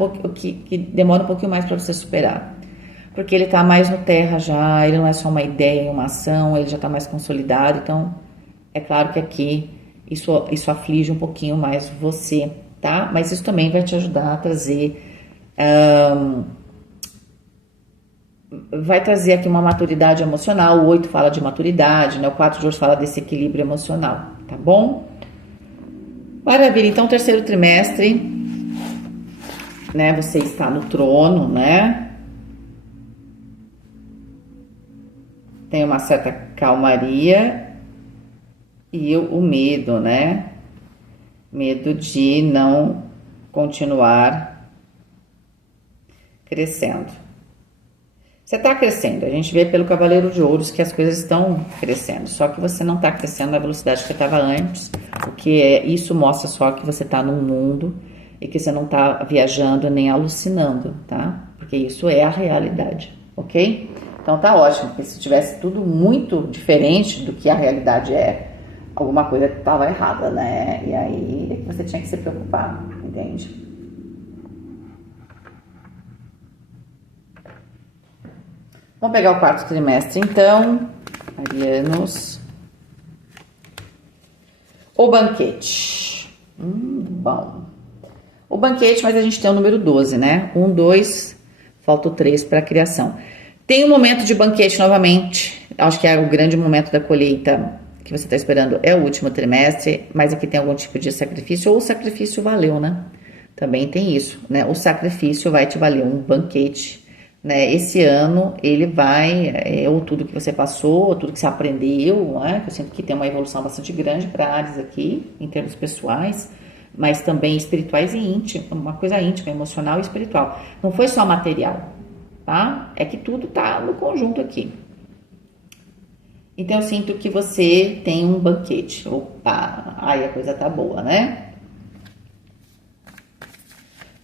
que demora um pouquinho mais para você superar. Porque ele está mais no terra já, ele não é só uma ideia, uma ação, ele já está mais consolidado. Então, é claro que aqui isso aflige um pouquinho mais você, tá? Mas isso também vai te ajudar a trazer vai trazer aqui uma maturidade emocional. O 8 fala de maturidade, né? O 4 de ouros fala desse equilíbrio emocional, tá bom? Maravilha, então terceiro trimestre, né? Você está no trono, né? Tem uma certa calmaria e o medo, né? Medo de não continuar crescendo. Você está crescendo, a gente vê pelo Cavaleiro de Ouros que as coisas estão crescendo, só que você não está crescendo na velocidade que você estava antes, o que isso mostra só que você está num mundo e que você não está viajando nem alucinando, tá? Porque isso é a realidade, ok? Então tá ótimo, porque se tivesse tudo muito diferente do que a realidade é, alguma coisa estava errada, né? E aí é que você tinha que se preocupar, entende? Vamos pegar o quarto trimestre, então, arianos. O banquete. Bom. O banquete, mas a gente tem o número 12, né? 1, 2, falta o 3 para a criação. Tem um momento de banquete novamente. Acho que é o grande momento da colheita que você está esperando. É o último trimestre, mas aqui tem algum tipo de sacrifício, ou o sacrifício valeu, né? Também tem isso, né? O sacrifício vai te valer um banquete. Né, esse ano ele vai, ou tudo que você passou, ou tudo que você aprendeu, né, eu sinto que tem uma evolução bastante grande para Áries aqui, em termos pessoais, mas também espirituais e íntimos, uma coisa íntima, emocional e espiritual. Não foi só material, tá? É que tudo tá no conjunto aqui. Então eu sinto que você tem um banquete. Opa, aí a coisa tá boa, né?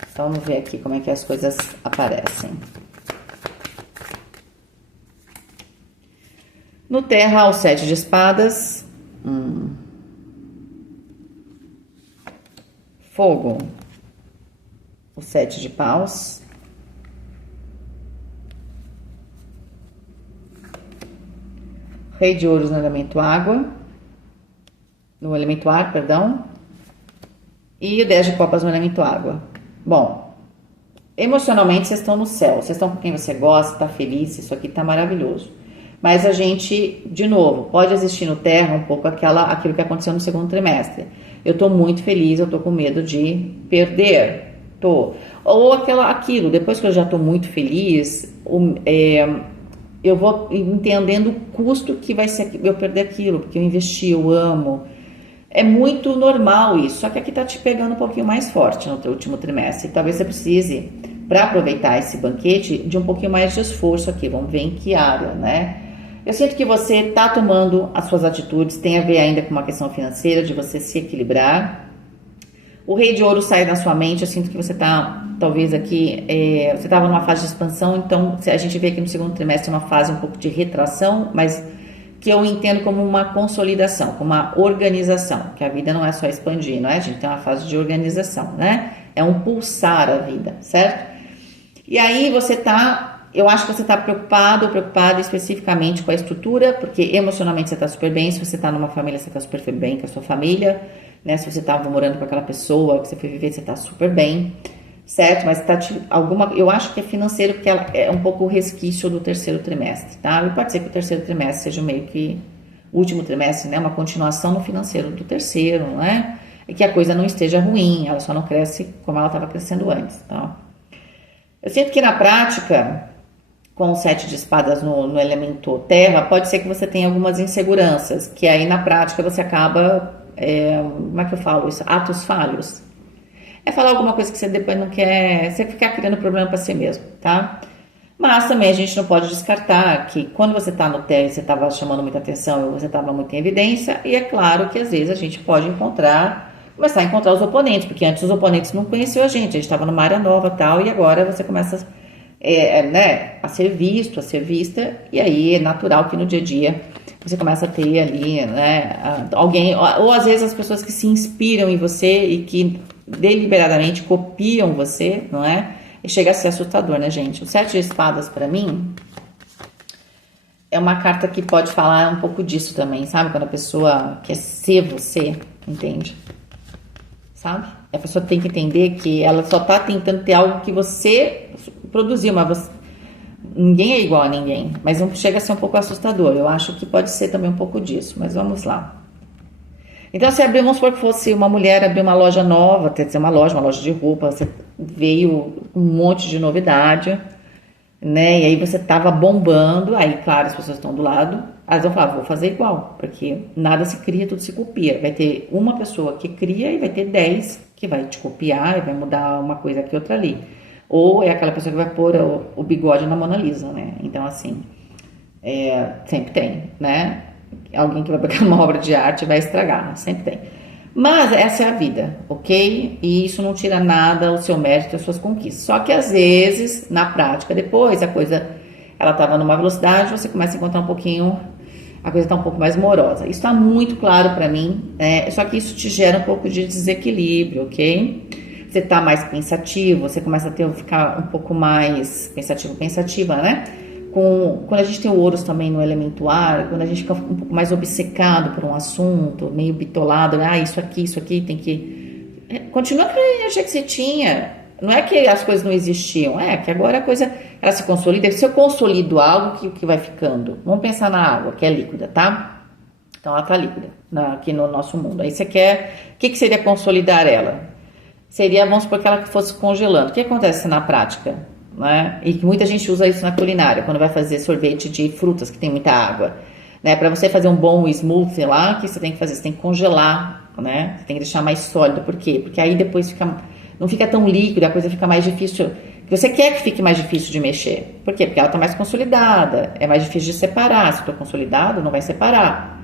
Então vamos ver aqui como é que as coisas aparecem. No terra, o 7 de espadas. Fogo. O 7 de paus. Rei de ouros no elemento água. No elemento ar, perdão. E o 10 de copas no elemento água. Bom, emocionalmente vocês estão no céu. Vocês estão com quem você gosta, tá feliz. Isso aqui tá maravilhoso. Mas a gente, de novo, pode existir no terra um pouco aquilo que aconteceu no segundo trimestre. Eu tô muito feliz, eu tô com medo de perder. Tô. Ou aquilo, depois que eu já tô muito feliz, eu vou entendendo o custo que vai ser eu perder aquilo, porque eu investi, eu amo. É muito normal isso, só que aqui tá te pegando um pouquinho mais forte no teu último trimestre. Talvez você precise, para aproveitar esse banquete, de um pouquinho mais de esforço aqui. Vamos ver em que área, né? Eu sinto que você está tomando as suas atitudes, tem a ver ainda com uma questão financeira, de você se equilibrar. O rei de ouro sai da sua mente, eu sinto que você está, talvez aqui, você estava numa fase de expansão, então a gente vê aqui no segundo trimestre uma fase um pouco de retração, mas que eu entendo como uma consolidação, como uma organização, que a vida não é só expandir, não é? A gente tem uma fase de organização, né? É um pulsar a vida, certo? E aí você está... Eu acho que você está preocupado ou preocupada especificamente com a estrutura, porque emocionalmente você está super bem. Se você está numa família, você está super bem com a sua família, né? Se você estava morando com aquela pessoa que você foi viver, você está super bem, certo? Mas eu acho que é financeiro, porque ela é um pouco o resquício do terceiro trimestre, tá? E pode ser que o terceiro trimestre seja meio que o último trimestre, né? Uma continuação no financeiro do terceiro, não é? E que a coisa não esteja ruim, ela só não cresce como ela estava crescendo antes, tá? Eu sinto que na prática, com o 7 de espadas no elemento terra, pode ser que você tenha algumas inseguranças, que aí na prática você acaba, como é que eu falo isso? Atos falhos. É falar alguma coisa que você depois não quer, você ficar criando problema para si mesmo, tá? Mas também a gente não pode descartar que quando você está no terra e você estava chamando muita atenção e você estava muito em evidência, e é claro que às vezes a gente pode começar a encontrar os oponentes, porque antes os oponentes não conheciam a gente estava numa área nova e tal, e agora você começa né, a ser visto, a ser vista, e aí é natural que no dia a dia você começa a ter ali, né, alguém, ou às vezes as pessoas que se inspiram em você e que deliberadamente copiam você, não é? E chega a ser assustador, né, gente? O 7 de espadas, para mim, é uma carta que pode falar um pouco disso também, sabe? Quando a pessoa quer ser você, entende? Sabe? A pessoa tem que entender que ela só tá tentando ter algo que você produziu, mas ninguém é igual a ninguém, mas não chega a ser um pouco assustador. Eu acho que pode ser também um pouco disso, mas vamos lá. Então, se abrir, vamos supor que fosse uma mulher abrir uma loja nova, quer dizer, uma loja de roupa, você veio com um monte de novidade, né? E aí você tava bombando, aí, claro, as pessoas estão do lado, elas vão falar, vou fazer igual, porque nada se cria, tudo se copia. Vai ter uma pessoa que cria e vai ter 10 que vai te copiar e vai mudar uma coisa aqui, outra ali. Ou é aquela pessoa que vai pôr o bigode na Mona Lisa, né? Então, assim, sempre tem, né? Alguém que vai pegar uma obra de arte e vai estragar, sempre tem. Mas essa é a vida, ok? E isso não tira nada o seu mérito e as suas conquistas. Só que às vezes, na prática, depois a coisa, ela estava numa velocidade, você começa a encontrar um pouquinho, a coisa está um pouco mais morosa. Isso está muito claro para mim, só que isso te gera um pouco de desequilíbrio, ok? Você está mais pensativo, você começa a ficar um pouco mais pensativa, né? Quando a gente tem o Ouros também no elemento ar, quando a gente fica um pouco mais obcecado por um assunto, meio bitolado, isso aqui tem que... Continua com a energia que você tinha. Não é que as coisas não existiam, é que agora a coisa ela se consolida. Se eu consolido algo, o que vai ficando? Vamos pensar na água, que é líquida, tá? Então ela tá líquida aqui no nosso mundo. Aí você quer... O que seria consolidar ela? Seria, vamos supor que ela fosse congelando. O que acontece na prática? Né? E que muita gente usa isso na culinária, quando vai fazer sorvete de frutas que tem muita água, né? Para você fazer um bom smoothie lá, o que você tem que fazer? Você tem que congelar, né? Você tem que deixar mais sólido. Por quê? Porque aí depois não fica tão líquido, a coisa fica mais difícil. Você quer que fique mais difícil de mexer. Por quê? Porque ela está mais consolidada, é mais difícil de separar. Se estou consolidado, não vai separar.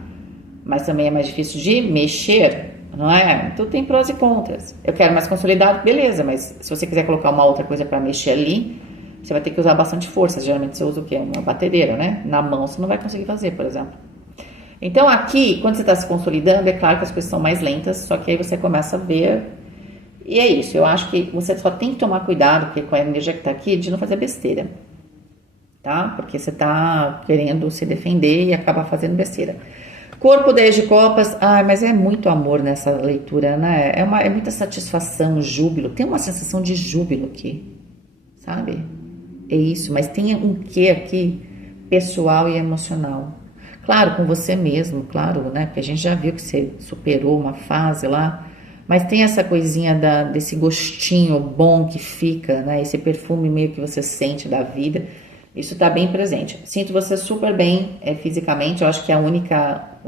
Mas também é mais difícil de mexer, não é? Então tem prós e contras. Eu quero mais consolidado, beleza, mas se você quiser colocar uma outra coisa para mexer ali, você vai ter que usar bastante força. Geralmente você usa o quê? Uma batedeira, né? Na mão você não vai conseguir fazer, por exemplo. Então aqui, quando você está se consolidando, é claro que as coisas são mais lentas, só que aí você começa a ver. E é isso, eu acho que você só tem que tomar cuidado, porque com a energia que está aqui, de não fazer besteira, tá? Porque você está querendo se defender e acaba fazendo besteira. Corpo 10 de copas, mas é muito amor nessa leitura, né? É muita satisfação, júbilo. Tem uma sensação de júbilo aqui, sabe? É isso, mas tem um quê aqui pessoal e emocional. Claro, com você mesmo, claro, né? Porque a gente já viu que você superou uma fase lá, mas tem essa coisinha desse gostinho bom que fica, né? Esse perfume meio que você sente da vida. Isso está bem presente. Sinto você super bem fisicamente. Eu acho que o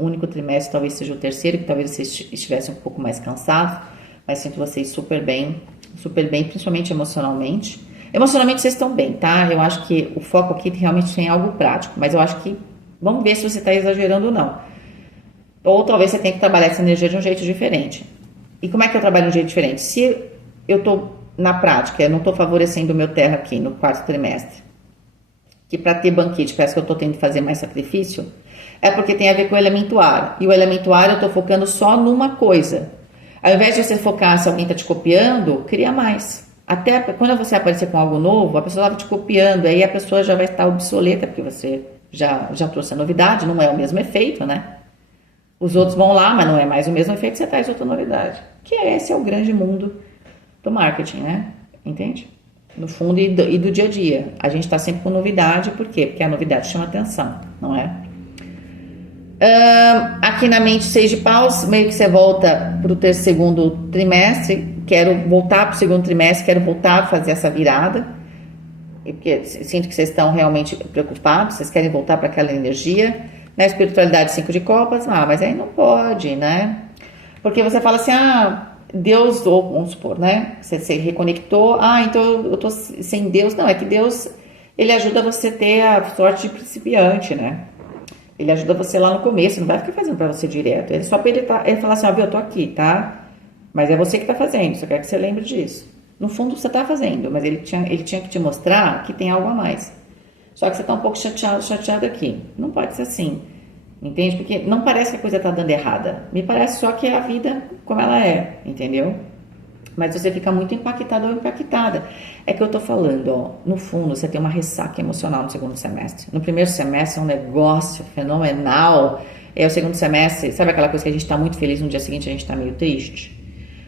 único trimestre talvez seja o terceiro, que talvez você estivesse um pouco mais cansado, mas sinto vocês super bem, principalmente emocionalmente. Emocionalmente vocês estão bem, tá? Eu acho que o foco aqui realmente tem algo prático, mas eu acho que vamos ver se você está exagerando ou não. Ou talvez você tenha que trabalhar essa energia de um jeito diferente. E como é que eu trabalho de um jeito diferente? Se eu estou na prática, eu não estou favorecendo o meu terra aqui no quarto trimestre, que para ter banquete parece que eu estou tendo que fazer mais sacrifício, é porque tem a ver com o elemento ar. E o elemento ar eu estou focando só numa coisa. Ao invés de você focar se alguém está te copiando, cria mais. Até quando você aparecer com algo novo, a pessoa estava te copiando, aí a pessoa já vai estar obsoleta, porque você já trouxe a novidade, não é o mesmo efeito, né? Os outros vão lá, mas não é mais o mesmo efeito, você traz outra novidade. Que esse é o grande mundo do marketing, né? Entende? No fundo e do dia a dia. A gente está sempre com novidade, por quê? Porque a novidade chama atenção, não é? Aqui na mente 6 de paus, meio que você volta para o segundo trimestre, quero voltar para o segundo trimestre, quero voltar a fazer essa virada, porque sinto que vocês estão realmente preocupados, vocês querem voltar para aquela energia. Na espiritualidade 5 de copas, mas aí não pode, né? Porque você fala assim, Deus, ou vamos supor, né? Você se reconectou, então eu tô sem Deus. Não, é que Deus, ele ajuda você a ter a sorte de principiante, né? Ele ajuda você lá no começo, não vai ficar fazendo pra você direto. Ele só pra ele falar assim, eu tô aqui, tá? Mas é você que tá fazendo, só quero que você lembre disso. No fundo você tá fazendo, mas ele tinha que te mostrar que tem algo a mais. Só que você tá um pouco chateado aqui. Não pode ser assim, entende? Porque não parece que a coisa tá dando errada. Me parece só que é a vida como ela é, entendeu? Mas você fica muito impactado ou impactada. É que eu tô falando, no fundo, você tem uma ressaca emocional no segundo semestre. No primeiro semestre é um negócio fenomenal. É o segundo semestre, sabe aquela coisa que a gente tá muito feliz, no dia seguinte a gente tá meio triste?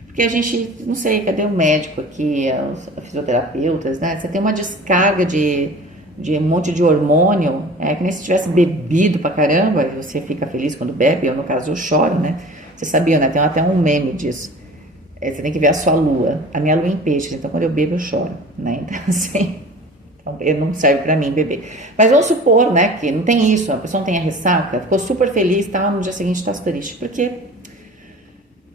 Porque a gente, não sei, cadê o médico aqui, os fisioterapeutas, né? Você tem uma descarga de de um monte de hormônio, é que nem se tivesse bebido pra caramba, e você fica feliz quando bebe, eu no caso eu choro, né? Você sabia, né? Tem até um meme disso. Você tem que ver a sua lua. A minha lua é em peixes, então quando eu bebo eu choro, né? Então assim, não serve pra mim beber. Mas vamos supor, né, que não tem isso, a pessoa não tem a ressaca, ficou super feliz, tá? No dia seguinte tá triste. Porque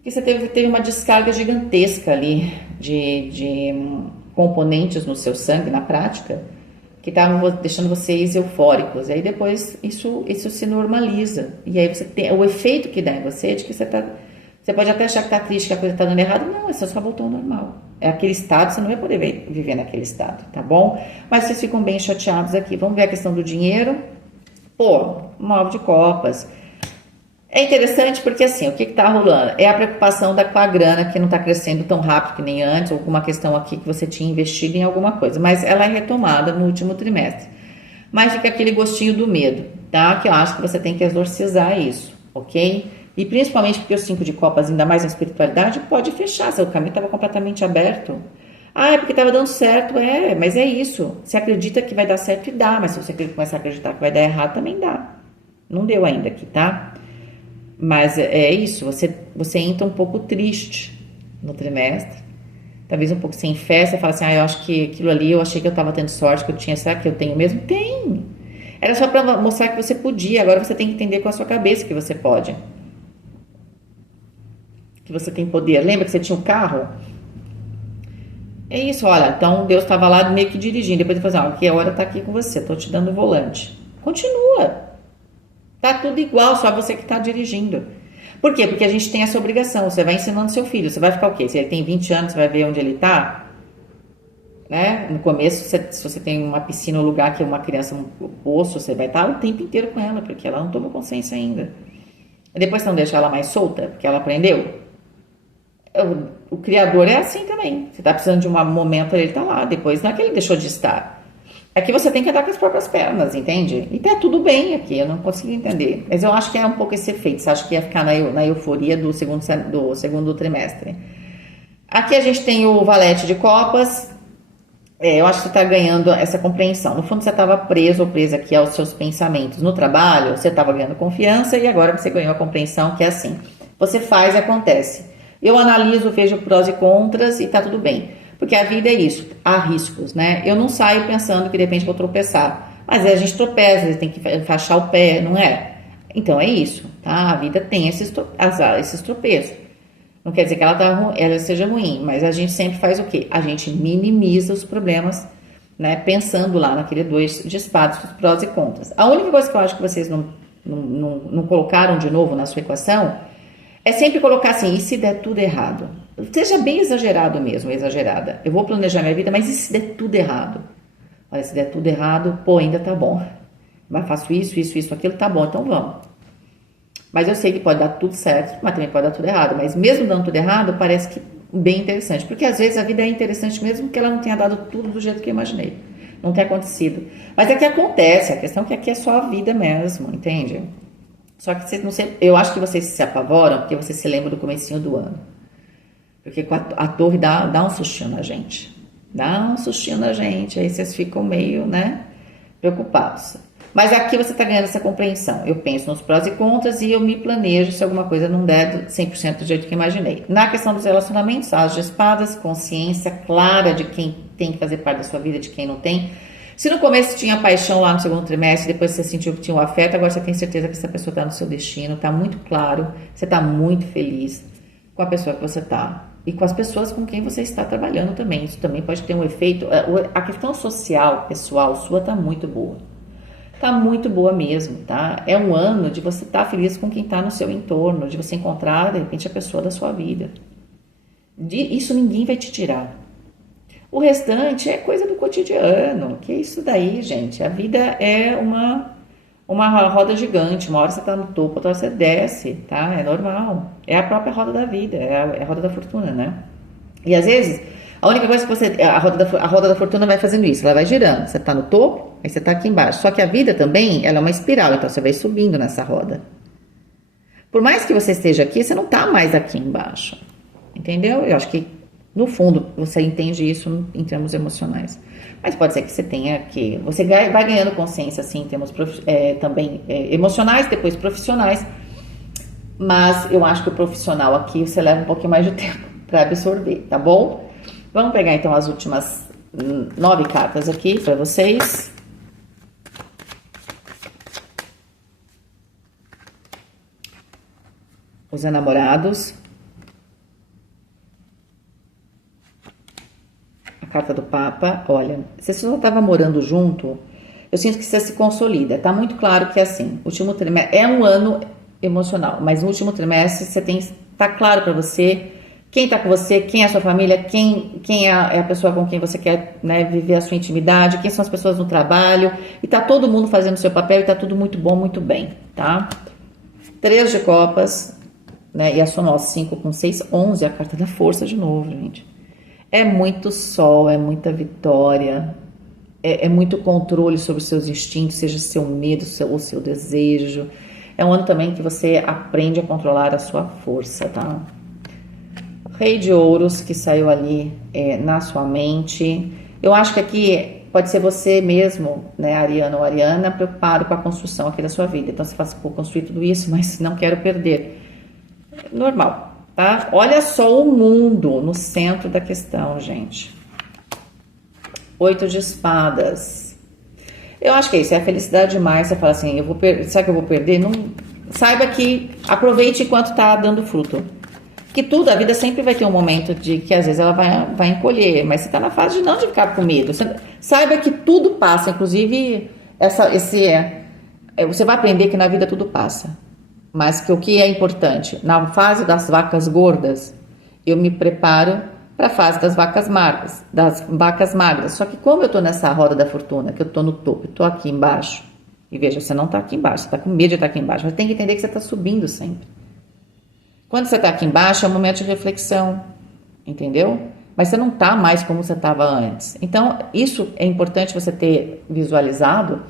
você teve uma descarga gigantesca ali de componentes no seu sangue, na prática, que estavam deixando vocês eufóricos. E aí depois isso se normaliza. E aí você tem o efeito que dá em você de que você pode até achar que tá triste, que a coisa tá dando errado. Não, você só voltou ao normal. É aquele estado, você não vai poder viver naquele estado, tá bom? Mas vocês ficam bem chateados aqui. Vamos ver a questão do dinheiro. Pô, 9 de copas. É interessante porque assim, o que tá rolando? É a preocupação com a grana que não tá crescendo tão rápido que nem antes, ou alguma questão aqui que você tinha investido em alguma coisa, mas ela é retomada no último trimestre. Mas fica aquele gostinho do medo, tá? Que eu acho que você tem que exorcizar isso, ok? E principalmente porque o 5 de copas, ainda mais na espiritualidade, pode fechar, seu caminho estava completamente aberto. Ah, é porque estava dando certo, mas é isso. Você acredita que vai dar certo e dá, mas se você começar a acreditar que vai dar errado, também dá. Não deu ainda aqui, tá? Mas é isso, você entra um pouco triste no trimestre, talvez um pouco sem fé, você fala assim, eu acho que aquilo ali, eu achei que eu estava tendo sorte, que eu tinha, será que eu tenho mesmo? Tem! Era só para mostrar que você podia, agora você tem que entender com a sua cabeça que você pode. Que você tem poder. Lembra que você tinha um carro? É isso, olha, então Deus estava lá meio que dirigindo, depois ele falou assim, que a hora está aqui com você, estou te dando o volante. Continua! Tá tudo igual, só você que está dirigindo. Por quê? Porque a gente tem essa obrigação. Você vai ensinando seu filho. Você vai ficar o quê? Se ele tem 20 anos, você vai ver onde ele está? Né? No começo, se você tem uma piscina, um lugar que uma criança, um poço, você vai estar o tempo inteiro com ela, porque ela não toma consciência ainda. E depois você não deixa ela mais solta, porque ela aprendeu. O criador é assim também. Você está precisando de um momento, ele está lá. Depois não é que ele deixou de estar. Aqui você tem que andar com as próprias pernas, entende? E tá tudo bem aqui, eu não consigo entender. Mas eu acho que é um pouco esse efeito. Você acha que ia ficar na euforia do segundo trimestre. Aqui a gente tem o valete de copas. Eu acho que você está ganhando essa compreensão. No fundo, você estava preso ou presa aqui aos seus pensamentos. No trabalho, você estava ganhando confiança e agora você ganhou a compreensão que é assim. Você faz e acontece. Eu analiso, vejo prós e contras e tá tudo bem. Porque a vida é isso, há riscos, né? Eu não saio pensando que de repente vou tropeçar. Mas a gente tropeça, tem que enfaixar o pé, não é? Então é isso, tá? A vida tem esses tropeços. Não quer dizer que ela seja ruim, mas a gente sempre faz o quê? A gente minimiza os problemas, né? Pensando lá naquele 2 de espadas, os prós e contras. A única coisa que eu acho que vocês não colocaram de novo na sua equação é sempre colocar assim, e se der tudo errado? Seja bem exagerado mesmo, exagerada. Eu vou planejar minha vida, mas e se der tudo errado? Olha, se der tudo errado, ainda tá bom. Mas faço isso, aquilo, tá bom, então vamos. Mas eu sei que pode dar tudo certo, mas também pode dar tudo errado. Mas mesmo dando tudo errado, parece que bem interessante. Porque às vezes a vida é interessante mesmo que ela não tenha dado tudo do jeito que eu imaginei. Não tenha acontecido. Mas é que acontece, a questão é que aqui é só a vida mesmo, entende? Só que vocês não sei, eu acho que vocês se apavoram porque vocês se lembram do comecinho do ano. Porque a torre dá um sustinho na gente. Dá um sustinho na gente. Aí vocês ficam meio, né, preocupados. Mas aqui você está ganhando essa compreensão. Eu penso nos prós e contras e eu me planejo se alguma coisa não der 100% do jeito que imaginei. Na questão dos relacionamentos, as de espadas, consciência clara de quem tem que fazer parte da sua vida, de quem não tem. Se no começo tinha paixão lá no segundo trimestre, depois você sentiu que tinha um afeto, agora você tem certeza que essa pessoa está no seu destino, está muito claro, você está muito feliz com a pessoa que você está. E com as pessoas com quem você está trabalhando também. Isso também pode ter um efeito. A questão social, pessoal, sua está muito boa. Está muito boa mesmo, tá? É um ano de você estar feliz com quem está no seu entorno, de você encontrar, de repente, a pessoa da sua vida. Isso ninguém vai te tirar. O restante é coisa do cotidiano. Que é isso daí, gente? A vida é uma roda gigante. Uma hora você está no topo, outra hora você desce, tá? É normal. É a própria roda da vida, é a roda da fortuna, né? E às vezes, a única coisa que a roda da fortuna vai fazendo isso, ela vai girando. Você está no topo, aí você está aqui embaixo. Só que a vida também, ela é uma espiral, então você vai subindo nessa roda. Por mais que você esteja aqui, você não está mais aqui embaixo. Entendeu? Eu acho que no fundo, você entende isso em termos emocionais. Mas pode ser que você tenha que... Você vai ganhando consciência, assim, em termos também emocionais, depois profissionais. Mas eu acho que o profissional aqui, você leva um pouquinho mais de tempo para absorver, tá bom? Vamos pegar, então, as últimas 9 cartas aqui para vocês. Os enamorados. A carta do Papa. Olha, se você só estava morando junto, eu sinto que você se consolida. Tá muito claro que é assim. O último trimestre é um ano emocional, mas no último trimestre você tem... Tá claro para você quem tá com você, quem é a sua família, quem é a pessoa com quem você quer, né, viver a sua intimidade, quem são as pessoas no trabalho. E tá todo mundo fazendo o seu papel e tá tudo muito bom, muito bem, tá? 3 de copas... Né? E a sua nossa 5 com 6, 11, a carta da força de novo, gente. É muito sol, é muita vitória, é muito controle sobre os seus instintos, seja seu medo ou seu desejo. É um ano também que você aprende a controlar a sua força, tá? Rei de ouros que saiu ali na sua mente. Eu acho que aqui pode ser você mesmo, né, Ariana ou Ariana, preocupado com a construção aqui da sua vida. Então você fala assim, vou construir tudo isso, mas não quero perder. Normal, tá? Olha só o mundo no centro da questão, gente. 8 de espadas. Eu acho que é isso, é a felicidade demais. Você fala assim, será que eu vou perder? Não, saiba que aproveite enquanto tá dando fruto. Que tudo, a vida sempre vai ter um momento de que às vezes ela vai encolher, mas você tá na fase de não de ficar com medo. Saiba que tudo passa, inclusive você vai aprender que na vida tudo passa. Mas que o que é importante? Na fase das vacas gordas, eu me preparo para a fase das vacas magras. Só que como eu estou nessa roda da fortuna, que eu estou no topo, eu estou aqui embaixo, e veja, você não está aqui embaixo, você está com medo de estar aqui embaixo, mas tem que entender que você está subindo sempre. Quando você está aqui embaixo, é um momento de reflexão, entendeu? Mas você não está mais como você estava antes. Então, isso é importante você ter visualizado,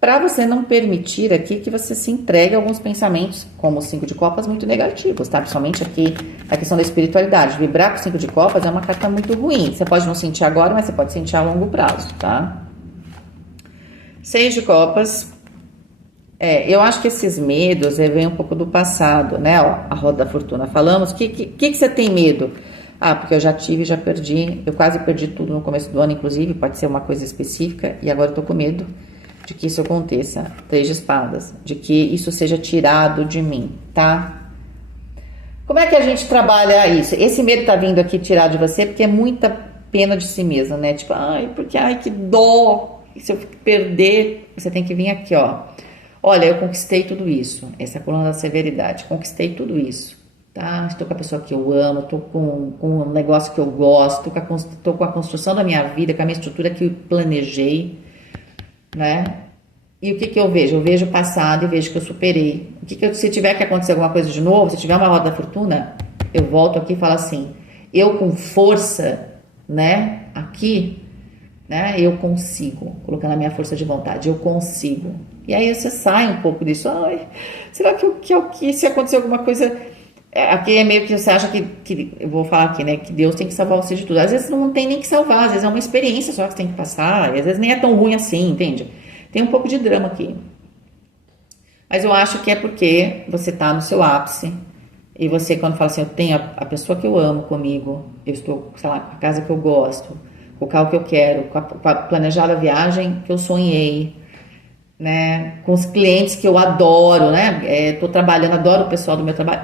para você não permitir aqui que você se entregue a alguns pensamentos, como o 5 de copas, muito negativos, tá? Principalmente aqui a questão da espiritualidade. Vibrar com o 5 de copas é uma carta muito ruim. Você pode não sentir agora, mas você pode sentir a longo prazo, tá? 6 de copas. Eu acho que esses medos vêm um pouco do passado, né? Ó, a roda da fortuna. Falamos, o que você tem medo? Ah, porque eu já tive e já perdi. Eu quase perdi tudo no começo do ano, inclusive. Pode ser uma coisa específica. E agora eu tô com medo de que isso aconteça. 3 de espadas. De que isso seja tirado de mim, tá? Como é que a gente trabalha isso? Esse medo tá vindo aqui tirar de você porque é muita pena de si mesmo, né? Tipo, ai, que dó. E se eu perder, você tem que vir aqui, ó. Olha, eu conquistei tudo isso. Essa é a coluna da severidade. Conquistei tudo isso, tá? Estou com a pessoa que eu amo, estou com um negócio que eu gosto, estou com a construção da minha vida, com a minha estrutura que eu planejei, né? E o que eu vejo? Eu vejo o passado e vejo que eu superei. Se tiver que acontecer alguma coisa de novo, se tiver uma roda da fortuna, eu volto aqui e falo assim, eu com força, né? Aqui, né? Eu consigo, colocando a minha força de vontade, eu consigo. E aí você sai um pouco disso. Ai, será que se acontecer alguma coisa... Aqui é meio que você acha que... Eu vou falar aqui, né? Que Deus tem que salvar você de tudo. Às vezes não tem nem que salvar. Às vezes é uma experiência só que você tem que passar. E às vezes nem é tão ruim assim, entende? Tem um pouco de drama aqui. Mas eu acho que é porque você tá no seu ápice. E você, quando fala assim, eu tenho a pessoa que eu amo comigo. Eu estou, sei lá, com a casa que eu gosto. Com o carro que eu quero. Com a planejada viagem que eu sonhei. Né, com os clientes que eu adoro, né? Tô trabalhando, adoro o pessoal do meu trabalho.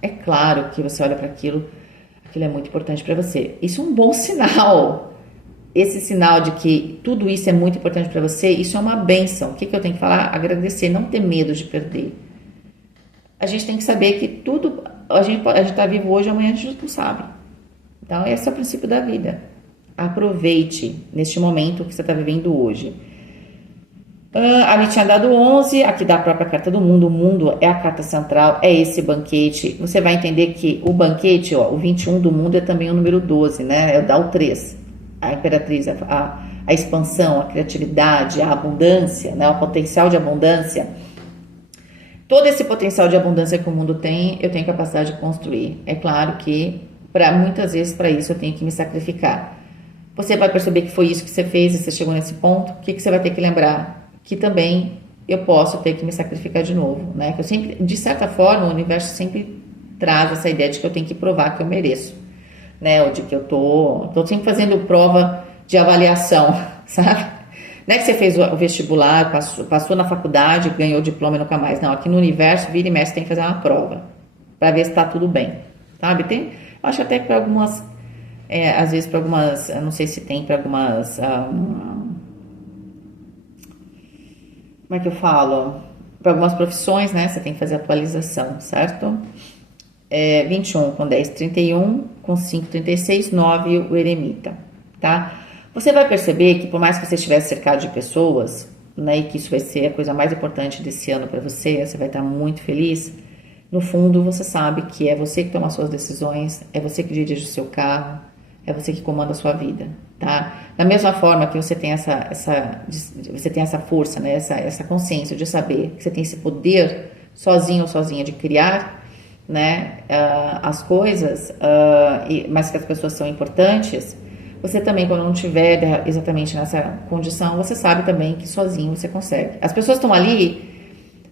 É claro que você olha para aquilo é muito importante para você. Isso é um bom sinal. Esse sinal de que tudo isso é muito importante para você, isso é uma bênção. O que eu tenho que falar? Agradecer, não ter medo de perder. A gente tem que saber que tudo, a gente tá vivo hoje, amanhã a gente não sabe. Então, esse é o princípio da vida. Aproveite neste momento que você está vivendo hoje. A gente tinha dado 11, aqui dá a própria carta do mundo. O mundo é a carta central, é esse banquete. Você vai entender que o banquete, ó, o 21 do mundo é também o número 12, né? Dá o 3. A imperatriz, a expansão, a criatividade, a abundância, né? O potencial de abundância. Todo esse potencial de abundância que o mundo tem, eu tenho capacidade de construir. É claro que Para muitas vezes para isso eu tenho que me sacrificar. Você vai perceber que foi isso que você fez e você chegou nesse ponto. O que você vai ter que lembrar? Que também eu posso ter que me sacrificar de novo, né? Que eu sempre, de certa forma, o universo sempre traz essa ideia de que eu tenho que provar que eu mereço, né? Ou de que eu tô sempre fazendo prova de avaliação, sabe? Não é que você fez o vestibular, passou na faculdade, ganhou o diploma e nunca mais. Não, aqui no universo, vira e mexe, tem que fazer uma prova para ver se tá tudo bem, sabe? Tem, acho até que para algumas, às vezes para algumas, eu não sei se tem para algumas, como é que eu falo? Para algumas profissões, né? Você tem que fazer atualização, certo? 21 com 10, 31, com 5, 36, 9 o eremita, tá? Você vai perceber que por mais que você estivesse cercado de pessoas, né, e que isso vai ser a coisa mais importante desse ano para você, você vai estar muito feliz, no fundo você sabe que é você que toma suas decisões, é você que dirige o seu carro, é você que comanda a sua vida, tá? Da mesma forma que você tem você tem essa força, né, essa consciência de saber que você tem esse poder sozinho ou sozinha de criar, né, as coisas, mas que as pessoas são importantes, você também, quando não estiver exatamente nessa condição, você sabe também que sozinho você consegue. As pessoas estão ali,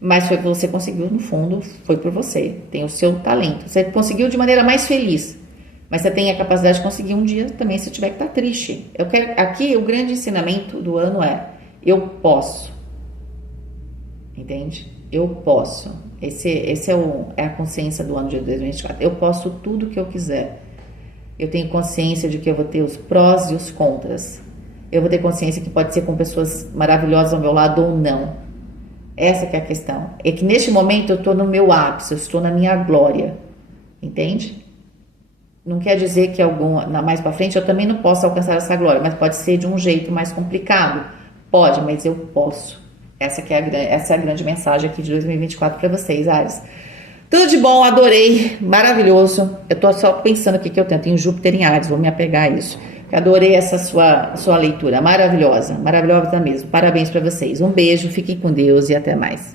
mas foi que você conseguiu, no fundo, foi por você. Tem o seu talento. Você conseguiu de maneira mais feliz, mas você tem a capacidade de conseguir um dia também, se tiver que estar triste. Aqui, o grande ensinamento do ano é: eu posso. Entende? Eu posso. Esse é a consciência do ano de 2024. Eu posso tudo o que eu quiser. Eu tenho consciência de que eu vou ter os prós e os contras. Eu vou ter consciência que pode ser com pessoas maravilhosas ao meu lado ou não. Essa que é a questão. É que neste momento eu estou no meu ápice, eu estou na minha glória. Entende? Não quer dizer que mais para frente eu também não possa alcançar essa glória, mas pode ser de um jeito mais complicado. Pode, mas eu posso. Essa é a grande mensagem aqui de 2024 para vocês, Áries. Tudo de bom, adorei, maravilhoso. Eu tô só pensando aqui que eu tenho Júpiter em Áries, vou me apegar a isso. Adorei essa sua leitura, maravilhosa mesmo. Parabéns para vocês. Um beijo, fiquem com Deus e até mais.